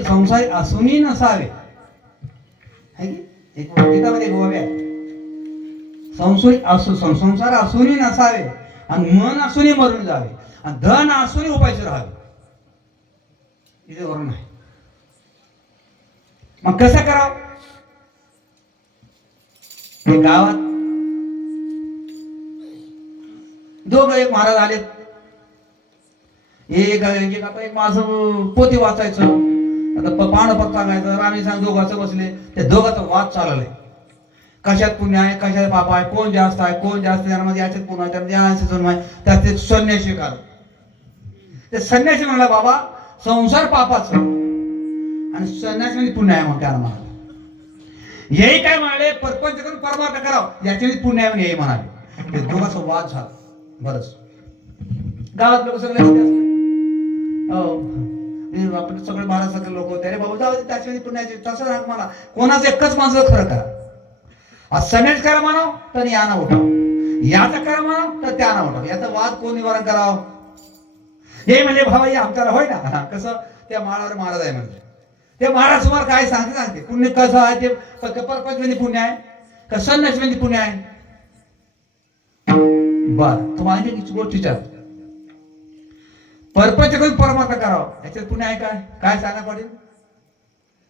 संसारी असूनही नसावे. एक गीतामध्ये गोव्या संसार असूनही नसावे आणि मन असूनही मरून जावे आणि धन असूनही उपायचे राहावे. इथे वरून आहे. मग कसं करावं? गावात दोघं एक महाराज आले. एक माझं पोती वाचायचं. आता पांडव सांगायचं राणी सांग दोघांचं बसले. त्या दोघांचा वाद चाललाय. कशात पुण्य आहे कशात पाप आहे कोण जास्त आहे कोण जास्त जन्मामध्ये याच्यात पुन्हा त्यात ते संन्यासी काल ते संन्यासी म्हणला बाबा संसार पापाचं आणि संन्यासी म्हणजे पुण्य आहे म्हणते मला. यही काय म्हणाले परपंच करून परमार्थ करावं याच्यामध्ये पुण्य आहे यही म्हणाले. ते दोघांचा वाद झाला. बरंच गावात लोक सगळे आपण सगळे महाराष्ट्रातले लोक होते. अरे बाबा जाऊ त्याच्यामध्ये पुण्याचे तसं सांग मला कोणाचं एकच माणसं खरं करा. संन्यास करा म्हणाव तर याना उठाव याचा करा म्हणाव तर त्याना उठाव. याचा वाद कोण निवारण करावं? हे म्हणजे भावा हे आमच्याला होय ना. कसं त्या महाराज महाराज आहे म्हणजे ते महाराज तुम्हाला काय सांगते पुण्य कसं आहे ते परपंच म्हणजे पुण्य आहे का संन्यास म्हणजे पुण्य आहे? बर तुम्हाला गोष्ट विचार परपंच करून परमार्थ करावं याच्यात पुण्य आहे काय काय सांगा पाटील?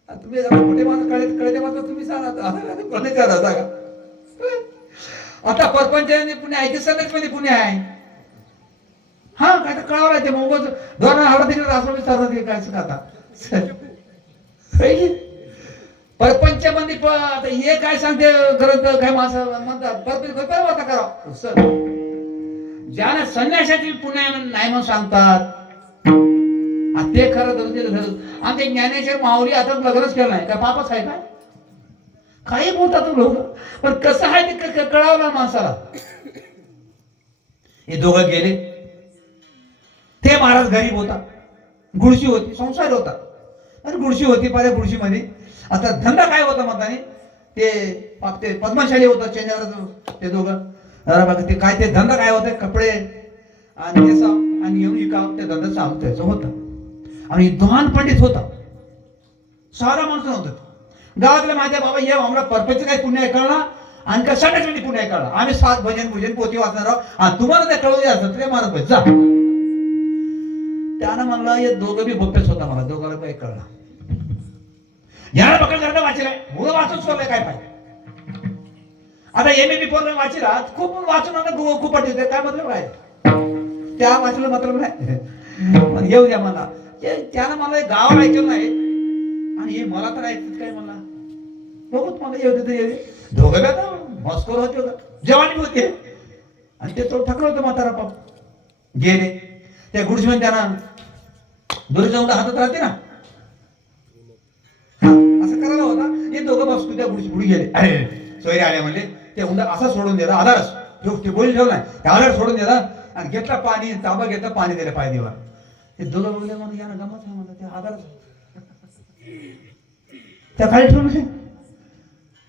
तुम्ही कुठे माझं कळते माझं तुम्ही सांगा आता परपंच पुण्य आहे की संन्यास मध्ये पुण्य आहे? हा काय तर कळावं लागते मग धोरण हवं तिकडे राष्ट्रपती सर्व काय आता परपंच मध्ये आता हे काय सांगते ग्रंथ काय माणसं म्हणतात परपंच करावं सर. ज्याला संन्यासाची पुण्य नाही म्हणून सांगतात ते खरं धरून आणि ते ज्ञानेश्वर माऊली आता लग्नच केलं नाही काय पापच आहे काय? काही बोलतात लोक पण कसं आहे ते कळावं माणसाला. हे दोघं गेले. ते महाराज गरीब होता. गुडशी होती संसार होता आणि गुडशी होती पाहिजे गुडशीमध्ये. आता धंदा काय होता म्हणताने ते पद्मशाली होता चेंजावर ते दोघं. ते काय ते धंदा काय होते कपडे आणि आणि येऊन विकाव ते धंदा चालू त्याचं होतं. आणि दोन पंडित होता सारा माणसं नव्हतं. गावातल्या माहिती बाबा ये आम्हाला परपंच काय पुण्य कळला आणि का संन्यास पुण्य कळला. आम्ही 7 भजन पूजन पोती वाचणार आहोत आणि तुम्हाला ते कळवू द्यायचं ते मारत पाहिजे जा. त्यानं म्हणलं हे दोघं बी बप्पेच होता. मला दोघांना काही कळला. याला पकड करता वाचलाय मुलं वाचून सोडलंय काय पाहिजे आता MAB पोरं वाचला खूप वाचून खूप येते काय मतलब काय त्या वाचलं मतलब नाही पण येऊ द्या मला त्यानं मला गावाला ऐकलं नाही आणि हे मला तर ऐकत काय मला बघत मला येऊ दे येऊ दे दोघं का मस्कोर होते होता जवानी होते आणि ते तो ठकलं होतं म्हातारा पाप गेले त्या गुडशीमध्ये त्यांना दोरीचा उंडा हातात राहते ना असं करायला होता हे दोघं बसतो त्या गुडशी पुढे गेले अरे सोयरे आले म्हणले ते उंडा असा सोडून दिला आधारच ते बोली ठेवला त्या आधार सोडून दिला आणि घेतला पाणी तांबा घेतला पाणी दिलं पाय देवा ते दोघं बोलले म्हणून यानं गमत आहे म्हणलं ते आधार त्या खाली ठेवून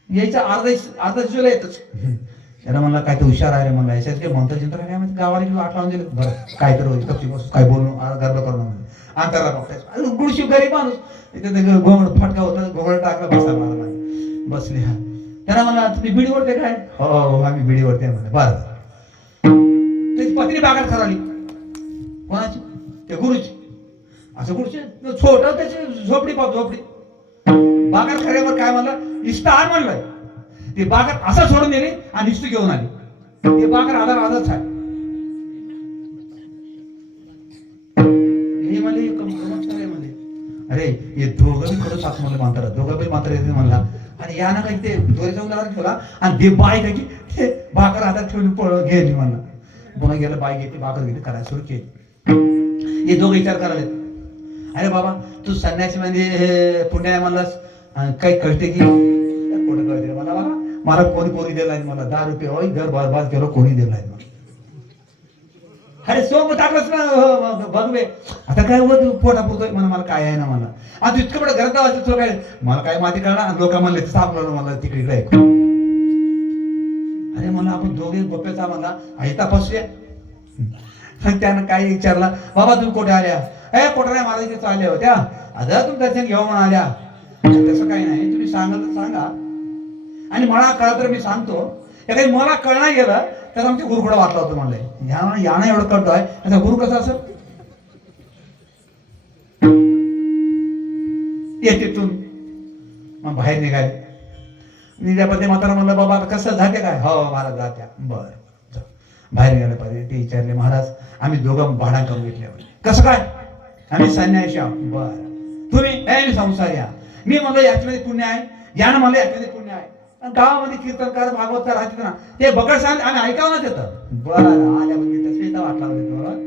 यायचा अर्धा शिजवला येतच त्याला म्हणला काय ते हुशार आहे म्हणला याच्यात काय म्हणता चिंता काय माहिती गावाला आठ लावून दिलं बरं काय तर होईल कपची बस काय बोलून गर्भ करणं अंतरला बघताय गुडशी गरीब माणूस तिथे घोंगड फाटका होता घोंगड टाकला बसा मला बसले हा त्याला म्हणला तुम्ही बिडी ओढते काय हो हो आम्ही बिडी ओढते म्हणा बरं त्याची पत्नी बागात खराली कोणाची ते गुरुची असं गुरुची छोट त्याची झोपडी पाप झोपडी बागात खऱ्यावर काय म्हणलं इष्ट आण म्हणलंय ते बागात असं सोडून दिली आणि इष्ट घेऊन आली ते बागात आधारच आहे हे म्हणले म्हणे अरे हे दोघं बी खरंच साथ म्हणलं मात्र दोघं बी मात्र येते म्हणला आणि यानं काही ते दोरीचा उंडा ठेवला आणि ते बाय काही ते भाकर हातात ठेवली गेली म्हणला पुन्हा गेलं बाय घेतली भाकर घेतली करायला सुरू केली हे दोघं विचार करायला अरे बाबा तू संन्यासी म्हणजे पुण्या म्हणलास काही कळते की कोणी कळते मला बाबा मला कोणी दिलाय मला ₹10 घर बरबाद केलं कोणी दिलाय मला अरे सोम टाकलंच ना बघवे आता काय होत पोटा पुरतोय मला काय आहे ना मला आता इतकं बडं घरात वाचत तो काय मला काय माहिती कळणार लोक म्हणले सापडलं मला तिकडे इकडे अरे मला आपण दोघे गोप्याचा म्हणला आई तपासूया त्यानं काय विचारला बाबा तुम्ही कुठे आल्या कुठं नाही मला इथे चालल्या होत्या आता तुम्ही दर्शन घेऊ म्हणून आल्या तसं काही नाही तुम्ही सांगत सांगा आणि मला कळलं तर मी सांगतो या काही मला कळणार गेलं तर आमच्या गुरुकडे वाटला होतं म्हणलंय यानं एवढं कळतोय त्याचा गुरु कसा असं तिथून मग बाहेर निघाले निघाल्यामध्ये म्हातारा म्हणलं बाबा आता कसं जाते काय हो महाराज जात्या बरं बाहेर गेल्या पाहिजे ते विचारले महाराज आम्ही दोघं भाडा करून घेतले कसं काय आम्ही संन्यासी आहोत बरं तुम्ही संसार या मी म्हणलो याच्यामध्ये पुण्य आहे यानं म्हणलं याच्यामध्ये पुण्य आहे गावामध्ये कीर्तनकार भागवतकार राहते ना ते बकड सांग आम्ही ऐकावं ना येतं बरं आल्या म्हणजे तसं वाटला होतो बरं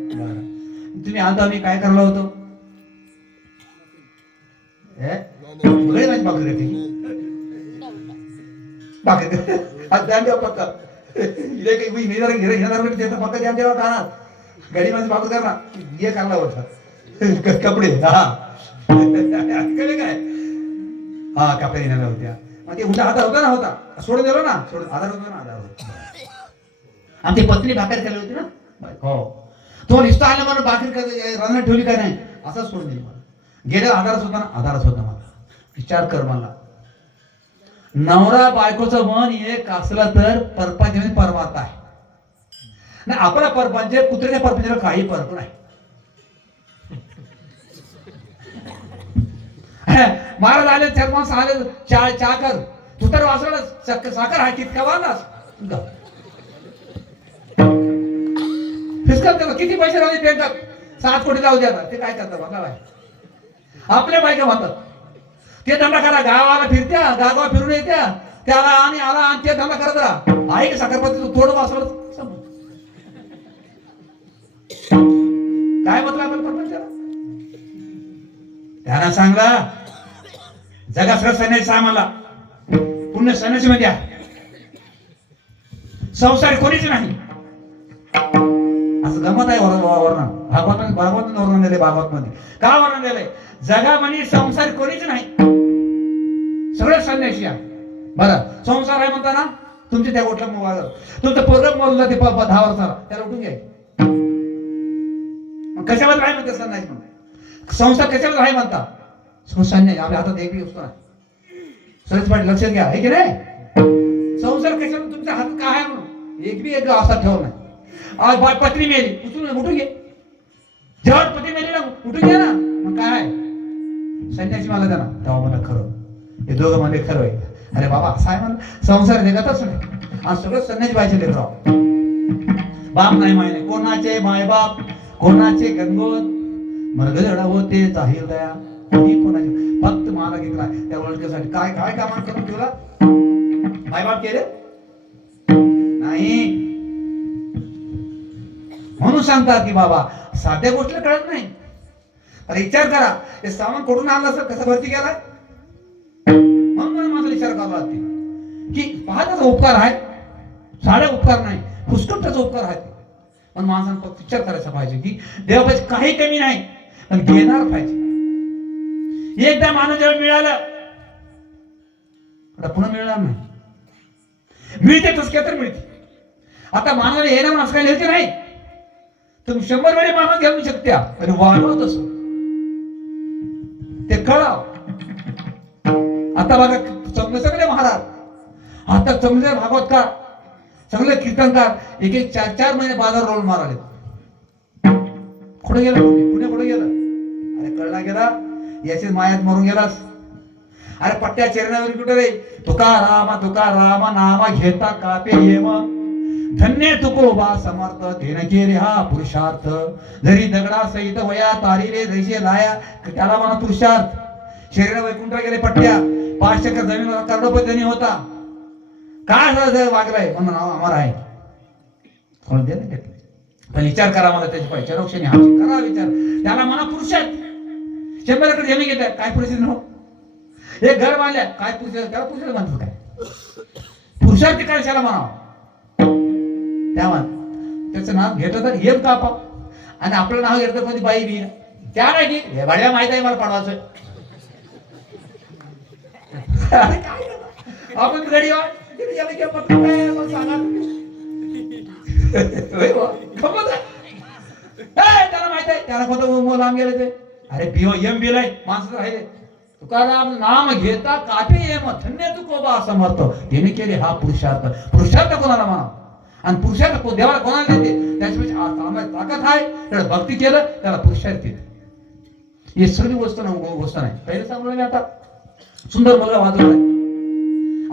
तुम्ही आलता आम्ही काय करलो होतो गडी मध्ये बाकूर करणार हे करला होता कपडे काय हा कपडे घेण्याला होत्या मग ते उलटा आधार होता ना होता सोडून दिलो ना सोडून आधार होता ना आधार होता आणि ती पत्नी भाकर केली होती ना हो तो निष्ठा आला मला भाकर रानात ठेवली काय नाही असंच सोडून दिली मला गेल्या आधारच होता ना आधारच होता मला विचार कर मला नवरा बायकोचं मन एक असलं तर परपंच परमार्थ आहे नाही आपला परपंच कुत्र्याच्या परपंचाला काही फरक नाही महाराज आले 4 माणसं आले चहा कर तू तर वाचला साखर हा कितका वाढलास फिसकल त्याला किती पैसे राहते बँकात 7 कोटी जाऊ द्या ते काय करतात बघा बाय आपल्या बायका म्हणतात ते धंदा करा गावाला फिरत्या गावा फिरून येत्या त्याला आणि आला आणि ते धंदा करत राहा आहे की साखरपत्ती थोडं वाचलं काय म्हटलं आपण प्रपंचाला त्यांना सांगला जगा सगळं संन्यासी आम्हाला पुण्य संन्यासी मध्ये संसार कोणीच नाही असं गमत आहे वर्णन भागवत वर्णन दिले भागवत मध्ये का वर्णन दिलंय जगामध्ये संसार कोणीच नाही सगळे संन्यासी आहे बरं संसार आहे म्हणता ना तुमच्या त्या गोठ्या मोबाईल तुमचं पोरग मरून जाते 10 वर्षाला त्याला उठून घ्याय कशामध्ये आहे म्हणते संन्यासी म्हणते संसार कशामध्ये आहे म्हणता संन्यासी आपल्या हातात एक वस्तू नाही सरच पाटील लक्षात घ्या आहे की नाही संसार कशामध्ये तुमच्या हातात काय आहे म्हणून एक असा ठेव नाही पत्नी मेली उठून घे जेव्हा पती मेली ना उठून घ्या ना मग काय आहे संन्यासी मला द्या ना तेव्हा मला खरं हे दोघं म्हणजे खरं आहे. अरे बाबा असं आहे म्हणलं, संसार जगातच नाही आणि सगळं संन्यास पाहिजे लेकराव. बाप नाही माय नाही, कोणाचे मायबाप कोणाचे गणगोत मर्गजडा होते जाहीर दया कोणी कोणाचे, फक्त मला घेतला त्या ओळखीसाठी. काय काय कामान करून ठेवला मायबाप केले नाही. म्हणून सांगतात की बाबा साध्या गोष्टीला कळत नाही. अरे विचार करा, हे सामान कुठून आणलं असं, कसं भरती केलाय. म्हणून मला माझा विचार करावा लागते की पहा त्याचा उपकार आहे, साध्या उपकार नाही, पुष्कळ त्याचा उपकार आहे. पण माणसानं फक्त विचार करायचा पाहिजे की देवापाशी काही कमी नाही, पण घेणार पाहिजे. एकदा माणूस जेव्हा मिळालं आता पुन्हा मिळणार नाही. मिळते तसक्या तर मिळते. आता मानवाला येणं माणूस काही लिहिते नाही, तुम्ही 100 वेळे माणूस घेऊ शकत्या आणि वाढवत असो ते कळाव. आता बघा चांगले सगळे महाराज, आता चांगले भागवतकार, चांगले कीर्तनकार एक एक 4-4 महिने बाजार रोल माराले. कुठे गेला पुणे कुठे गेला. अरे कळला गेला याची मायात मरून गेलास. अरे पट्ट्या चेरण्यावर कुठे रे, तुकारामा नामा घेता कापे येम धन्य तुकोबा समर्थ तेन केले हा पुरुषार्थ. जरी दगडा सहित वया तारीले जैसे लाया त्याला म्हणा पुरुषार्थ. शरीर वैकुंठ गेले पट्ट्या, 5 एकर जमीन करोडपती होता. काय वागलाय म्हणून नाव अमर आहे. कोण दे ना घेतलं. पण विचार करा मला त्याची पाहिजे रोक्षणी हा करा विचार. त्याला म्हणा पुरुषार्थ. 100 एकर जमीन घेत काय पुरुष हो. हे घर बांधल्या काय पुरुष, त्याला पुरुषाला म्हणतात काय पुरुषार्थी काय त्याला म्हणावं. त्या त्याचं नाव घेतलं तर येम का पाप, आणि आपलं नाव घेतलं कोणी बाई बी त्या नाही की हे भाड्या माहित आहे मला पाडवायचं. आपण गडी त्याला माहित आहे त्याला कोणतं लांब गेले ते. अरे बिओ एम बिल आहे माणसं राहिले. तुकाराम नाम घेता कापे येम धन्य तुकोबा समर्थ त्याने केले हा पुरुषार्थ. पुरुषार्थ कोणाला म्हणा आणि पुरुषार्थ देवाला कोणाला देते त्याच्यापेक्षा ताकद आहे. त्याला भक्ती केलं त्याला पुरुषार्थ केलं. ही सगळी गोष्ट नाही. पहिले सांगलो मी आता सुंदर मुलगा वाजवला आहे.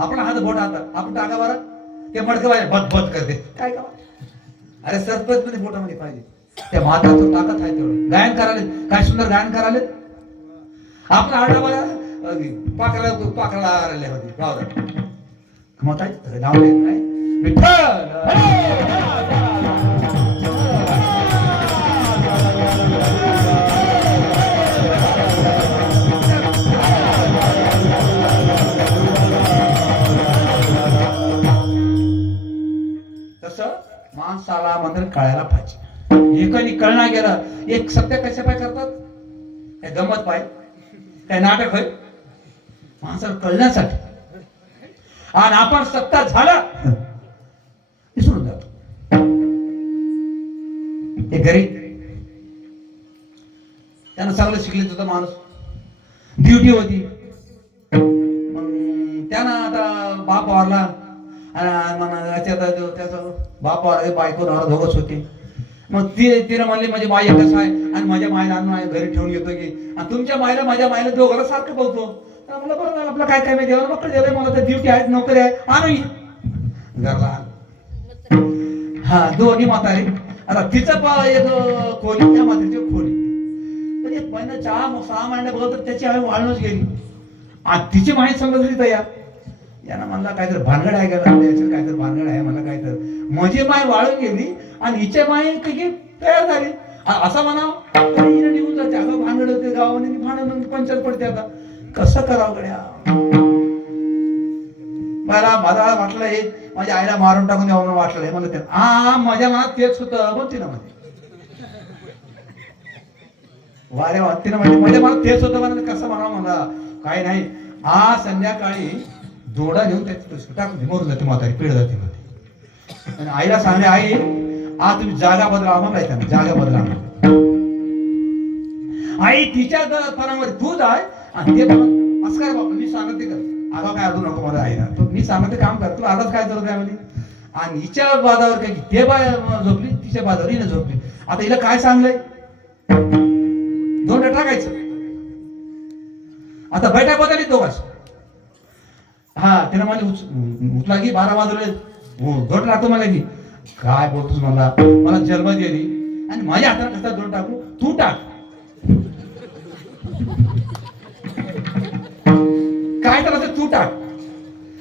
आपला हात बोट आता आपण टाका बरं ते मडकं पाहिजे बद बद करते काय का. अरे सरपंच मध्ये बोटामध्ये पाहिजे त्या म्हाताचं ताकद आहे तेवढं. गायन कराले काय सुंदर गायन कराले. आपला आडा बरं पाकळा आलेले होते गावात मग काय नाव नाही विठ्ठल. माणसाला मात्र कळायला पाहिजे. एकाने कळणार गेलं एक सत्य कशा पाय करतात काय गमत पाय काय नाटक होय माणसाला कळण्यासाठी. आणि आपण सत्ता झाला विसरून जातो. हे घरी त्यानं चांगलं शिकले होतं माणूस ड्युटी होती. मग त्यानं आता बाप वारला त्याचा बाप बायको नवरा दोघच होते. मग तिने म्हणली माझी माई एकच आहे आणि माझ्या मायला आणून घरी ठेवून येतो की आणि तुमच्या मायला माझ्या मायला दोघांना सारखं बघतो. मला बरं झालं आपलं काय काय मी देवाला मक्कड दिलंय मला तर ड्युटी आहे नोकरी आहे आणू घरला. हा दोन्ही म्हातारी आता तिचं एक खोली त्या म्हातारीची खोली तर 1 महिना 6 महिने बघत तर त्याची आई वाळूनच गेली. आणि तिची माहिती समजली तयार यांना म्हणला काहीतरी भानगड आहे का काहीतरी भानगड आहे मला काहीतरी माझी माय वाळून गेली आणि हिच्या माय काही तयार झाली असा म्हणावं निघून जाते. अगं भानगड होते गावाने भांडण पंचायत पडते. आता कसं करावं गड्या. मला वाटलं हे माझ्या आईला मारून टाकून द्यावं म्हणून वाटलं हे मला ते माझ्या मनात तेच होतं म्हणते ना मध्ये वाऱ्या वाटते ना म्हणजे माझ्या मनात तेच होतं मला कसं म्हणावं मला काय नाही. संध्याकाळी जोडा घेऊन त्याची टाकून मरून जाते म्हातारी पिढ जाते मध्ये. आणि आईला सांगले आई तुम्ही जागा बदला आम्हाला जागा बदला. आई तिच्या पणामध्ये दूध आहे आणि ते पण असं काय बाबा मी सांगते कर आगा काय अडू नको मला आईला तो मी सांगते काम कर तुला आताच काय करत त्यामध्ये. आणि हिच्या बाजावर काय ते बाय झोपली तिच्या बाजावर हिने झोपली. आता हिला काय सांगलंय 2 टाकायचं. आता बैठा बदलली दोघांच हा तिला मला उचला की 12 वाजले जोड टाकतो मला की काय बोलतोस मला जन्म दिली आणि माझ्या हाताने कसा जोड टाकू तू टाक काय तर तू टाक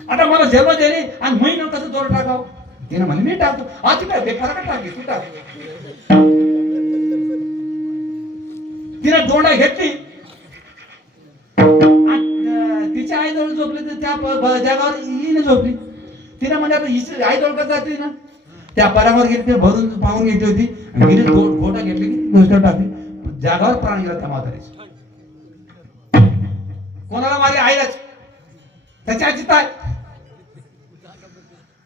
आता मला जन्म दिली आणि मी न कसं जोड टाकाव तिने म्हणे मी टाकतो आज काय बेकार टाक तू टाक तिने दोंडा घेतली तिच्या आईजवळ झोपली तर त्या जागावर हिने झोपली तिने म्हणजे आता हिची आईजवळ कसं जाते ना त्या परावर गेली ते भरून पाहून घेतली होती आणि गेली गोटा घेतली की गोष्ट टाकली जागावर प्राण गेला त्या म्हातारीचा कोणाला माझ्या आईलाच त्याच्या आजी काय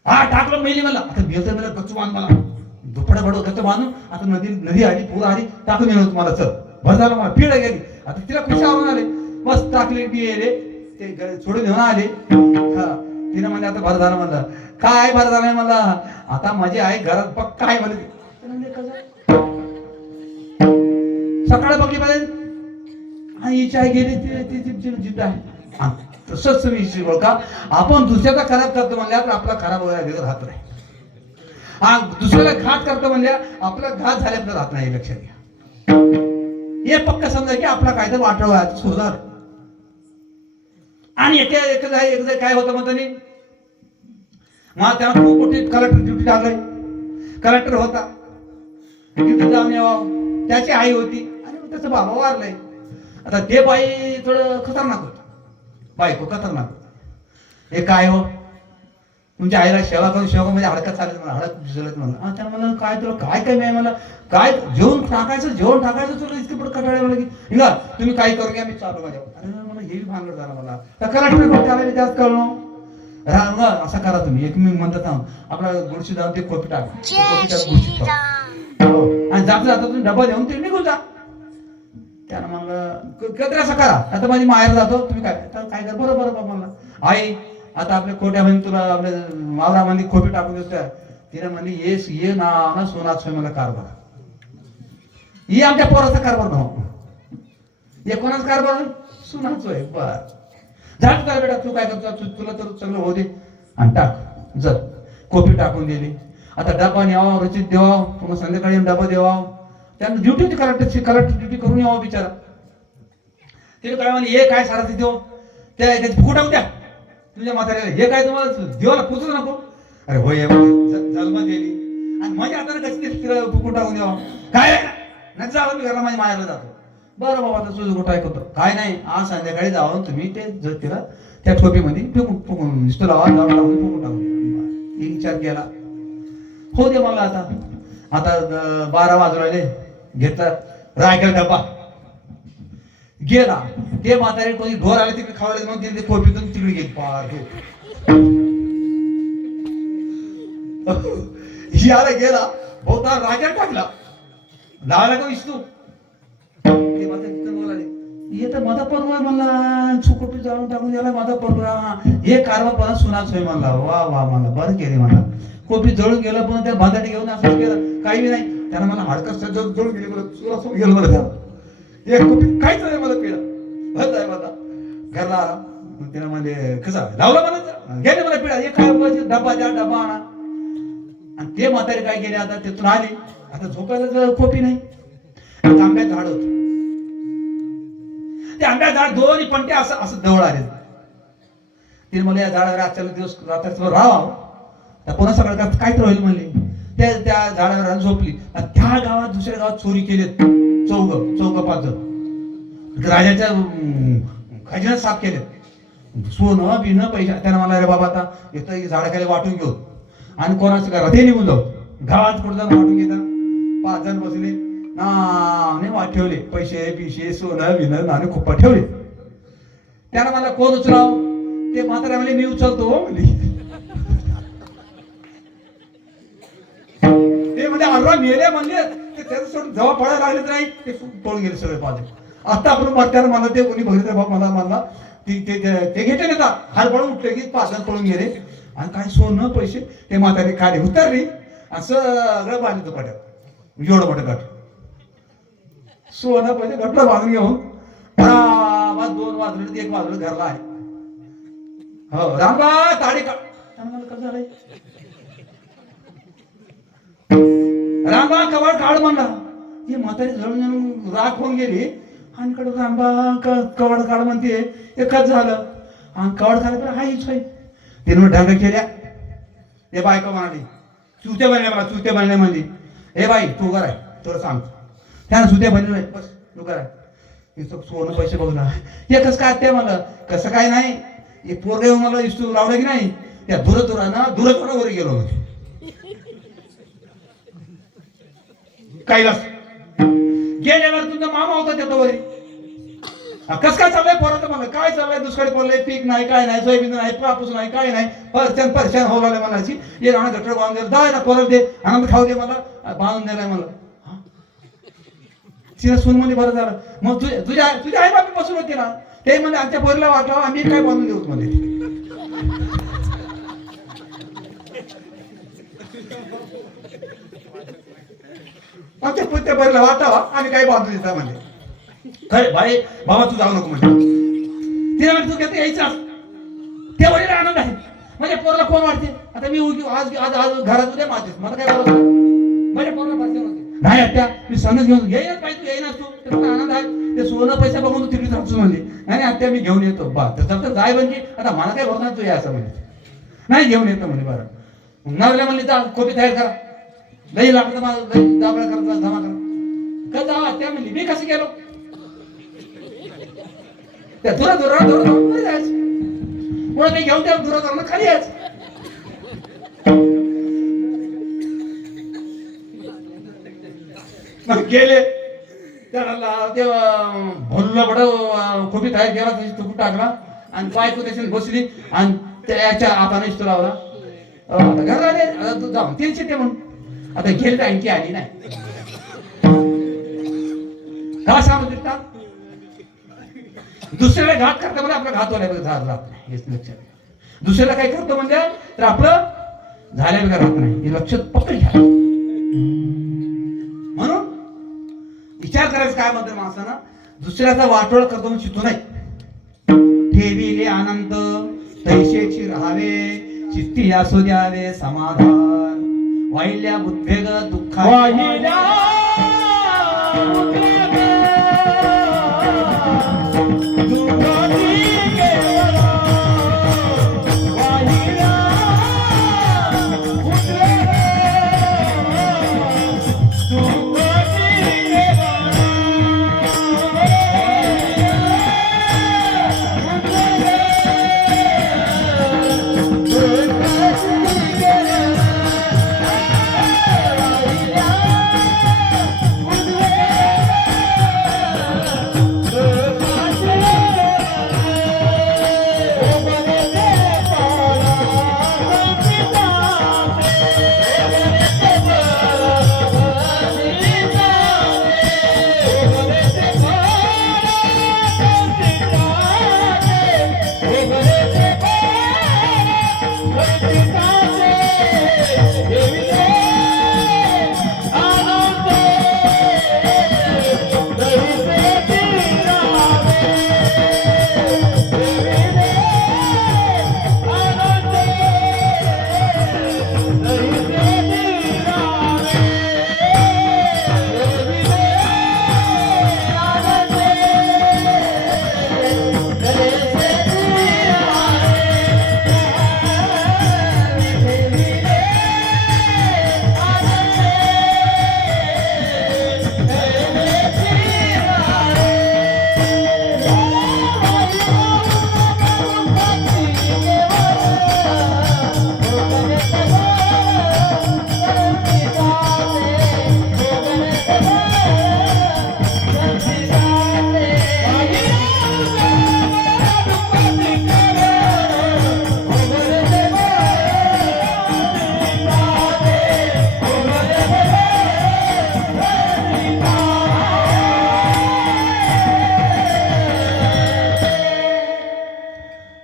हा टाकलं मेली मला आता बेलतर मला गच्चू बांध मला दुपडा बडो गच्चू बांधून आता नदी आली पूर आली टाकून येणार तुम्हाला चल भर झालं मला पिढ गेली आता तिला खुशी आवरून आले बस टाकले बिले ते सोडून घेऊन आले हा तिने म्हणजे आता भर झालं म्हणलं काय भर झालंय मला आता माझी आई घरात बघ काय म्हणते सकाळ बघली पाहिजे आणि हिची आई गेली ती जिद्द आहे तसंच विषय का आपण दुसऱ्याचा खराब करतो म्हणल्यावर आपला खराब वेगळं राहत नाही हा दुसऱ्याला घात करतो म्हणल्या आपला घात झाल्याचं राहत नाही लक्षात घ्या हे पक्क समजा की आपला कायदा वाटवायचं सुरू झालं आणि एकदा काय होतं म्हणतो नी मग त्याला खूप मोठी कलेक्टर ड्युटी लागली कलेक्टर होता ड्युटी जाऊन यावं त्याची आई होती आणि त्याचा बाबा वारलाय आता ते बाई थोडं खतरनाक होत बायको खतरनाक हे काय हो तुमच्या आईला सेवा करून सेवा म्हणजे हडकत चालेल मला हडक भिजवलं मला त्याला मला काय तुला काय कमी आहे मला काय जेवण टाकायचं तुला इतकी पण कटाळा मला की हिंगा तुम्ही काही करू घ्या मी चालू माझ्या अरे मला हे भांगड झाला मला त्या कलेक्टर त्याला जास्त कळलं रांगा असं करा तुम्ही एक मी म्हणतात आपला गुडशी जाऊन ते कॉपी टाक गुडशी आणि जाता तुम्ही डबा देऊन ते निघून जा त्यानं म्हणलं कधी असं करा आता माझी माहेर जातो तुम्ही काय कर बरोबर मला आई आता आपल्या खोट्यामध्ये तुला आपल्या मावरामध्ये खोपी टाकून देतो तिने म्हणली ये ना सोनाच होय मला कारभार ही आमच्या पोराचा कारभार नव्हता हे कोणाचा कारभार सुनाच होय बर झाड कर बेटा तू काय करतो तुला तर चांगलं होऊ दे आणि टाक जर कॉपी टाकून दिली आता डबा न्यावा रचित देवा पुन्हा संध्याकाळी डबा देवा त्यांना ड्युटी होती कलेक्टर ड्युटी करून यावं बिचारा तिने काय म्हणले हे काय सारा देव त्याची फुकू टाकू द्या तुझ्या म्हाताऱ्याला हे काय तुम्हाला देवाला पुचू नको अरे होय जन्म दिली आणि माझ्या हाताने कशी तिला फुकून टाकून द्यावा काय नाही जावं मी घरला माझ्या मायाला जातो बरं बाबा आता तुझं कुठं ऐकतो काय नाही आज संध्याकाळी जाऊन तुम्ही ते जर तिला त्या टोपीमध्ये फुकून दिसतो लावा लावून फुकून टाकून एक विचार केला हो दे मला आता 12 वाजून राहिले घेतला रायगड डबा गेला ते म्हातारे कोणी ढोर आले तिकडे खावले मग तिथे खोपीतून तिकडे गेली पार याला गेला बहुता राजा टाकला लावला का विष्णू ते माझ्या हे तर माझा पर्व आहे मला चुकोपी जाऊन टाकून द्यायला माझा पर्व हे कारवा सुनाच होय म्हणला वा मला बरं केले मला कोपी जळून गेलं पण त्या भांदाटी घेऊन असं केलं काही नाही त्याला मला हाडकं जळून गेले मला चुरा गेलं मला त्या एक कोपी काहीच नाही मला पिढा भरत आहे माझा घरला आला त्याला म्हणजे कसं लावला मला घ्यायला मला पिढा एक काय डबा द्या डबा आणा आणि ते म्हातारे काय केले आता तिथून आले आता झोपायला कोपी नाही आंब्याचं झाड होत ते आंब्या झाड दोन्ही पण ते असं जवळ आले ते मला या झाडावर आजच्या दिवस रात्र राहावं तर पुन्हा सगळं काय तर होईल म्हणले त्या झाडावर झोपली त्या गावात दुसऱ्या गावात चोरी केलेत चौघ 5 जण राजाच्या खजिन्यात साफ केलेत सोनं बिनं पैसा त्यानं मला रे बाबा आता येतं झाडाखाली वाटून घेऊ आणि कोणाचं घरात हे निघून जाऊ गावात कुठं जाऊन वाटून घेता 5 जण बसले नाने वाट ठेवले पैसे पिशे सोनं बिनं नाणे खुप्पा ठेवले त्यानं मला कोण उचलाव ते म्हातारा म्हणजे मी उचलतो म्हणजे ते म्हणजे अल्वा मेले म्हणजे ते त्याचं सोडून जेव्हा पळायला लागले तर नाही ते पळून गेले सगळे 5 आता आपण म्हातारा मला ते कोणी बघितलं बाबा मला म्हणला ते घेते नेता हार पळून उठले की 5 जण पळून गेले आणि काय सोनं पैसे ते म्हातारे खाली उतरली आणि सगळं बांधलं दुपाट्यात एवढं मोठं गट सोनं पैसे गटला बांधून घेऊन 2 वाजले 1 वाजले घरला आहे हो रामबा ताडी का मला कसं झालंय रामबा कवाड काढ म्हणला ही म्हातारी जळून जळून राख होऊन गेली आणि कडे रामबा कवाड काढ म्हणते एकच झालं आणि कवाड काढ तर हाच होय तिनं ढंग केल्या हे बायको म्हणाली चुत्या बनल्या मला चुत्या बनल्या म्हणजे हे बाई तू कराय तुला सांग त्यानं सुत्या बनले नाही बस तू कराय तिचं सोनं पैसे बघ ना हे कसं काय ते मला कसं काय नाही हे पोरग येऊन मला इस्तू लावलं की नाही त्या दुरतुरावर गेलो म्हणजे कैलास गेल्यावर तुमचा मामा होता त्या वरी कस काय चाललंय पोराचं मला काय चाललंय दुष्काळी पडलंय पीक नाही काय नाही सोयाबीन नाही कापूस नाही काय नाही परेशान होऊ लागले मलाची ये राणा गटर बांधून दे दायला परत दे आनंद खाऊ दे मला बांधून दिलाय मला तिला सून म्हणजे बरं झालं मग तुझ्या आई बाबी बसून होती ना ते म्हणजे आमच्या पोरीला वाटलं आम्ही काय बांधून देऊ म्हणजे आमच्या पुत्या पोरीला वाटावा आम्ही काय बांधून देता म्हणजे काय भाई बाबा तू जाऊ नको म्हणजे तिला म्हणजे तू घेते यायचं त्या वडील आनंद आहे म्हणजे पोरला कोण वाटते आता मी आज आज आज घरात उद्या माझेच मला काय बरोबर माझ्या पोरला पाहिजे होते नाही आत्या मी सणच घेऊन येईनच पाहिजे तू येईन असतो ते मला आनंद आहे ते सोनं पैसा बघून तू तिकडे जातो म्हणजे नाही आत्या मी घेऊन येतो बा तर जाय म्हणजे आता मला काय भरणार तू या असं म्हणजे नाही घेऊन येतो म्हणजे बरं नवऱ्या म्हणले जा खोटी तयार करा लई लागतं मला लई दाबळा करा जमा करा का जावा आत्या म्हणली मी कसं गेलो त्या दुरा जायचं पुढे ते घेऊन त्या दुरा खाली यायचं मग गेले त्याला ते भोलला बड खोबी तयार केला त्याची तुकू टाकला आणि बायको त्याची बसली आणि त्याच्या हाताने इस्तो लावला आता घरला आले आता तू जाऊन त्यांची ते म्हणून आता गेले आणखी आली नाही का सांगू दुसऱ्याला घात करता म्हणजे आपला घात होण्या राहत नाही हेच लक्षात दुसऱ्याला काय करतो म्हणजे तर आपलं झाल्या बघा राहत नाही हे लक्षात पकड घ्या म्हणून विचार करायचं काय म्हणतो माणसानं दुसऱ्याचा वाटोळ करतो म्हणून चितू नाही ठेविले आनंद तैशेची राहावे चित्ती असू द्यावे समाधान वाहिल्या उद्वेग दुःखा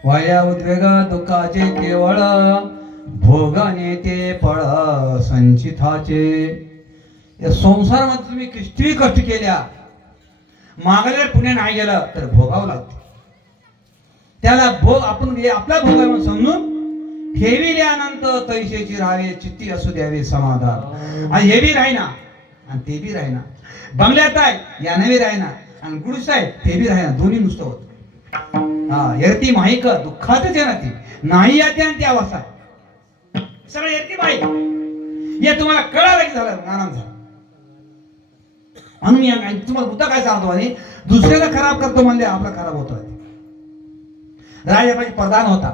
वाया उद्वेग दुःखाचे केवळ भोगाने ते फळ संचिताचे या संसारामध्ये तुम्ही किती कष्ट केल्या मागल्या पुण्या नाही गेलं तर भोगावं लागते त्याला भोग आपण आपला भोग आहे म्हणून समजून ठेविले अनंत तैशेची राहावे चित्ती असू द्यावे समाधान. आणि हे बी राहीना आणि ते बी राहीना. बंगल्यात आहे याने बी राहीना आणि गुडस आहे ते बी राहीना. दोन्ही नुसतं होत. हा एरती माहिक दुःखातच आहे ना ती नाही याते आणि ती अवस्था आहे. सगळं एरती माहिक या तुम्हाला कळालं की झालं आनंद झाला. म्हणून या तुम्हाला मुद्दा काय सांगतो आणि दुसऱ्याला खराब करतो म्हणजे आपला खराब होतो. राजा पाहिजे प्रधान होता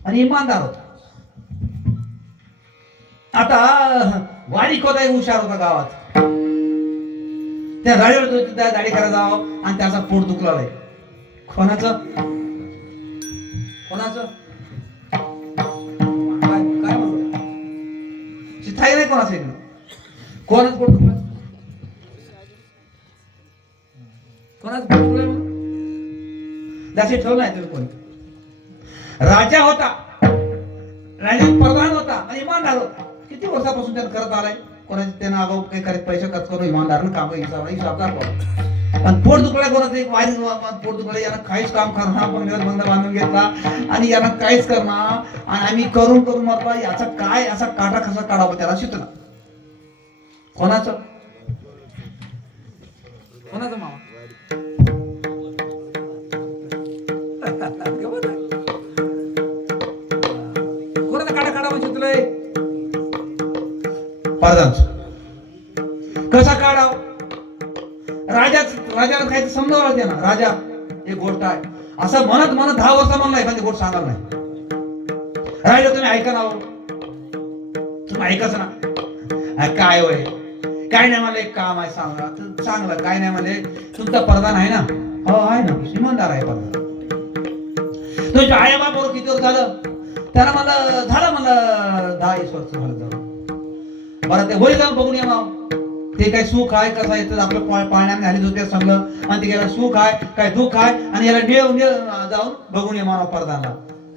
आणि इमानदार होता. आता वारीक होता एक हुशार होता गावात. त्या राजाला त्या दाढी करायला जावं आणि त्याचा पोट दुखलाय. कोणाचं कोणाचं काय काय म्हणतो चिथाई नाही कोणाचं इकडं. कोणाच पोट दुखलं कोणाच पोट दुखलंय म्हणून त्याचे ठेवलं नाही तुम्ही कोणी. राजा होता राजा प्रधान होता आणि इमानदार होता. किती वर्षापासून त्यानं करत आलाय. कोणाचे त्यानं आगाऊ काही करत पैसे खर्च करून इमानदार काम हिसाब दाखवा. आणि पोट दुखलाय कोणाचं एक वारी पोट दुखलाय यानं काहीच काम करणार बंगल्यावर बंगला बांधून घेतला आणि यानं काहीच करणार आणि आम्ही करून करून मरतो. याचा काय असा काटा कसा काढावा त्याला शिकला. कोणाचं कोणाचं मामा कोणाचा काटा काढावा शिकलोय. प्रधानच कसा काढाव राजाला काही समजावं लागते ना. राजा एक गोष्ट आहे असं म्हणत म्हणत 10 वर्ष म्हणला एखादी गोष्ट सांगाल नाही. राजा तुम्ही ऐका ना तुम्ही ऐकाच ना. काय होय काय नाही मला एक काम आहे सांगा तर चांगलं काय नाही म्हणजे तुमचा प्रधान आहे ना. हो आहे ना इमानदार आहे प्रधान. तुमच्या आई बापावर किती वर्ष झालं. त्याला मला झालं मला 10-20 वर्ष झालं. बरं ते होय जाऊन बघून ये माव ते काय सुख आहे कसं येतं आपलं पाण्याने आलीच होते सगळं आणि ते गेला सुख आहे काय दुःख आहे आणि याला नेव जाऊन बघून ये मानव प्रधानला.